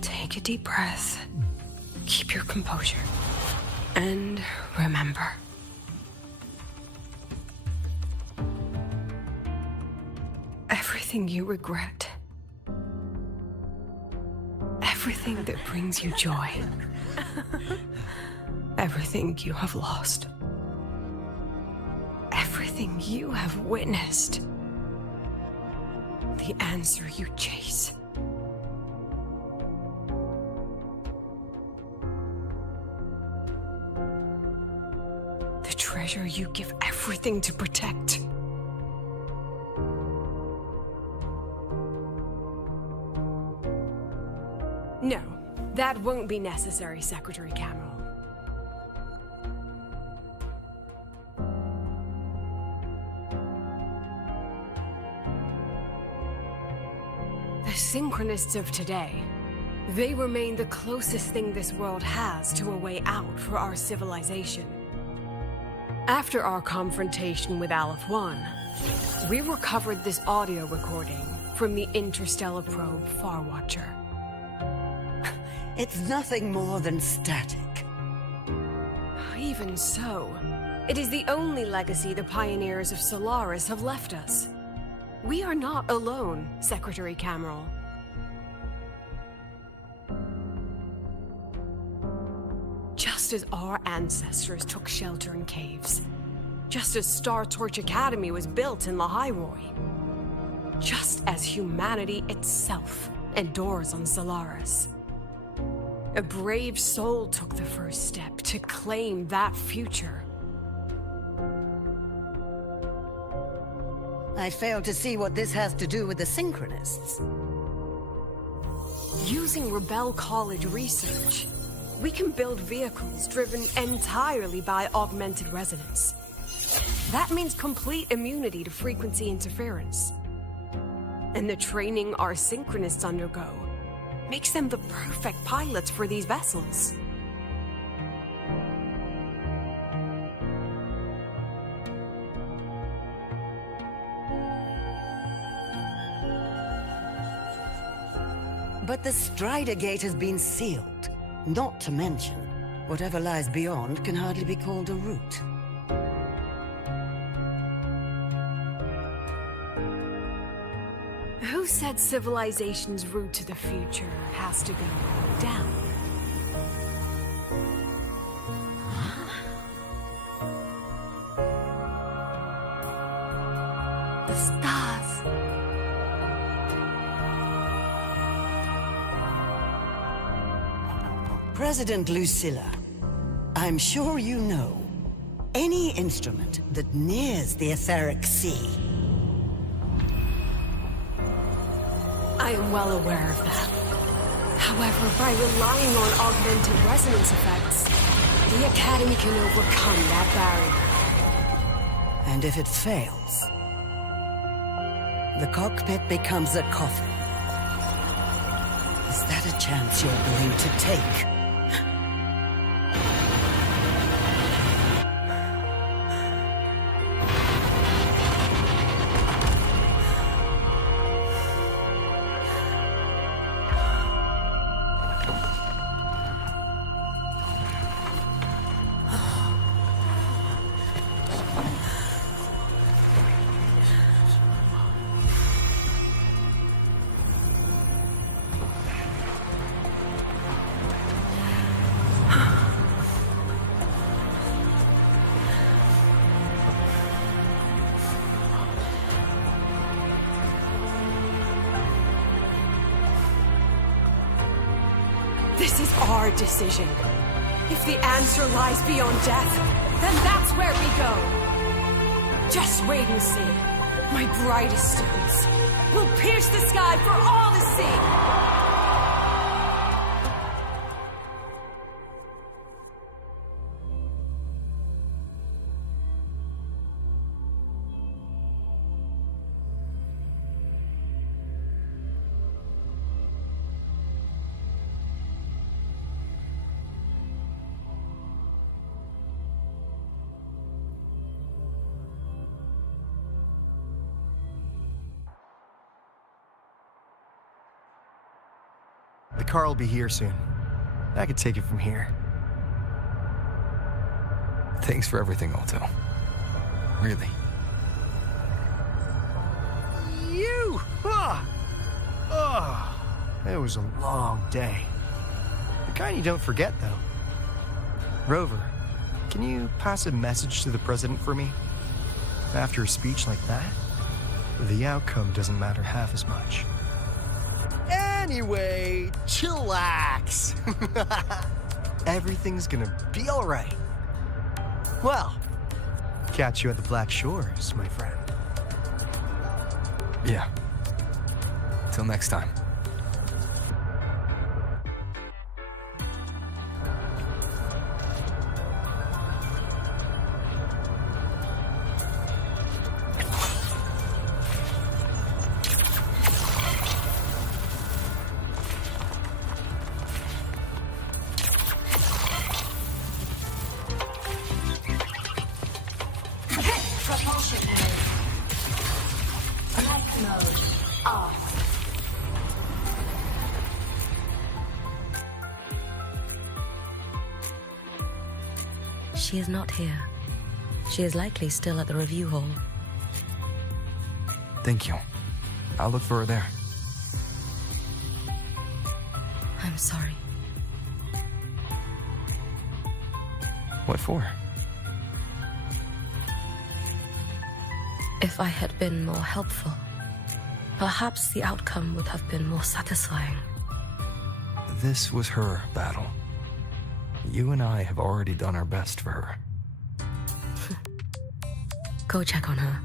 Take a deep breath. Keep your composure. And remember. everything you regret. Everything that brings you joy. Everything you have lost. Everything you have witnessed. The answer you chase. The treasure you give everything to protect. No, that won't be necessary, Secretary Cameron. The Synchronists of today, they remain the closest thing this world has to a way out for our civilization. After our confrontation with Aleph 1, we recovered this audio recording from the interstellar probe Farwatcher. It's nothing more than static. Even so, it is the only legacy the pioneers of Solaris have left us. We are not alone, Secretary Cameron. Just as our ancestors took shelter in caves, just as Star Torch Academy was built in Lahairoi, just as humanity itself endures on Solaris, a brave soul took the first step to claim that future. I fail to see what this has to do with the Synchronists. Using Rebel College research, we can build vehicles driven entirely by augmented resonance. That means complete immunity to frequency interference. And the training our Synchronists undergo makes them the perfect pilots for these vessels. But the Strider Gate has been sealed. Not to mention, whatever lies beyond can hardly be called a route. Who said civilization's route to the future has to go down? The stars. President Lucilla, I'm sure you know, any instrument that nears the etheric sea. I am well aware of that. However, by relying on augmented resonance effects, the Academy can overcome that barrier. And if it fails, the cockpit becomes a coffin. Is that a chance you're going to take? This is our decision. If the answer lies beyond death, then that's where we go. Just wait and see. My brightest students will pierce the sky for all to see. The car will be here soon. I could take it from here. Thanks for everything, Alto. Really. You! it was a long day. The kind you don't forget, though. Rover, can you pass a message to the president for me? After a speech like that, the outcome doesn't matter half as much. Anyway, chillax. Everything's gonna be all right. Well, catch you at the Black Shores, my friend. Yeah. Till next time. Propulsion mode. Flight mode off. She is not here. She is likely still at the review hall. Thank you. I'll look for her there. I'm sorry. What for? If I had been more helpful, perhaps the outcome would have been more satisfying. This was her battle. You and I have already done our best for her. Go check on her.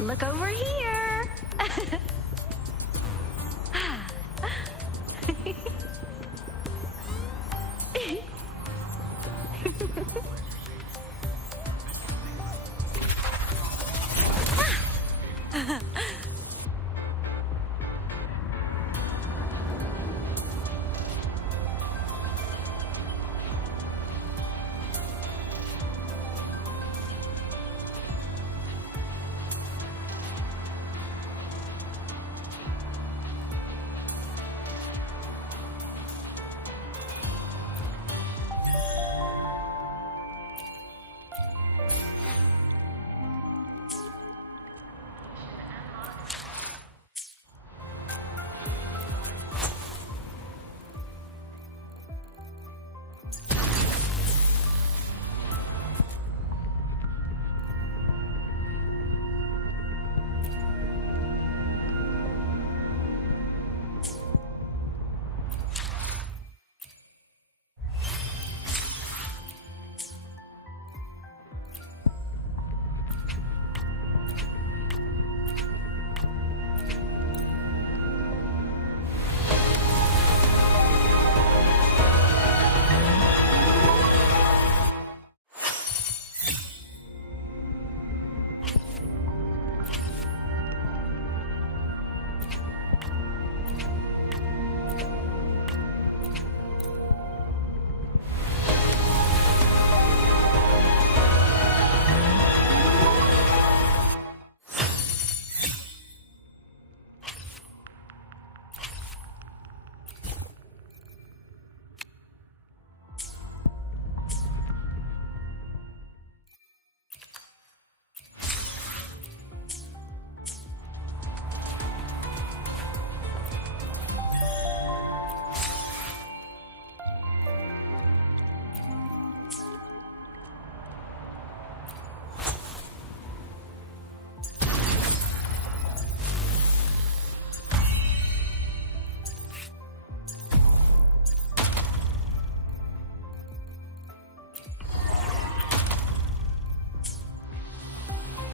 Look over here.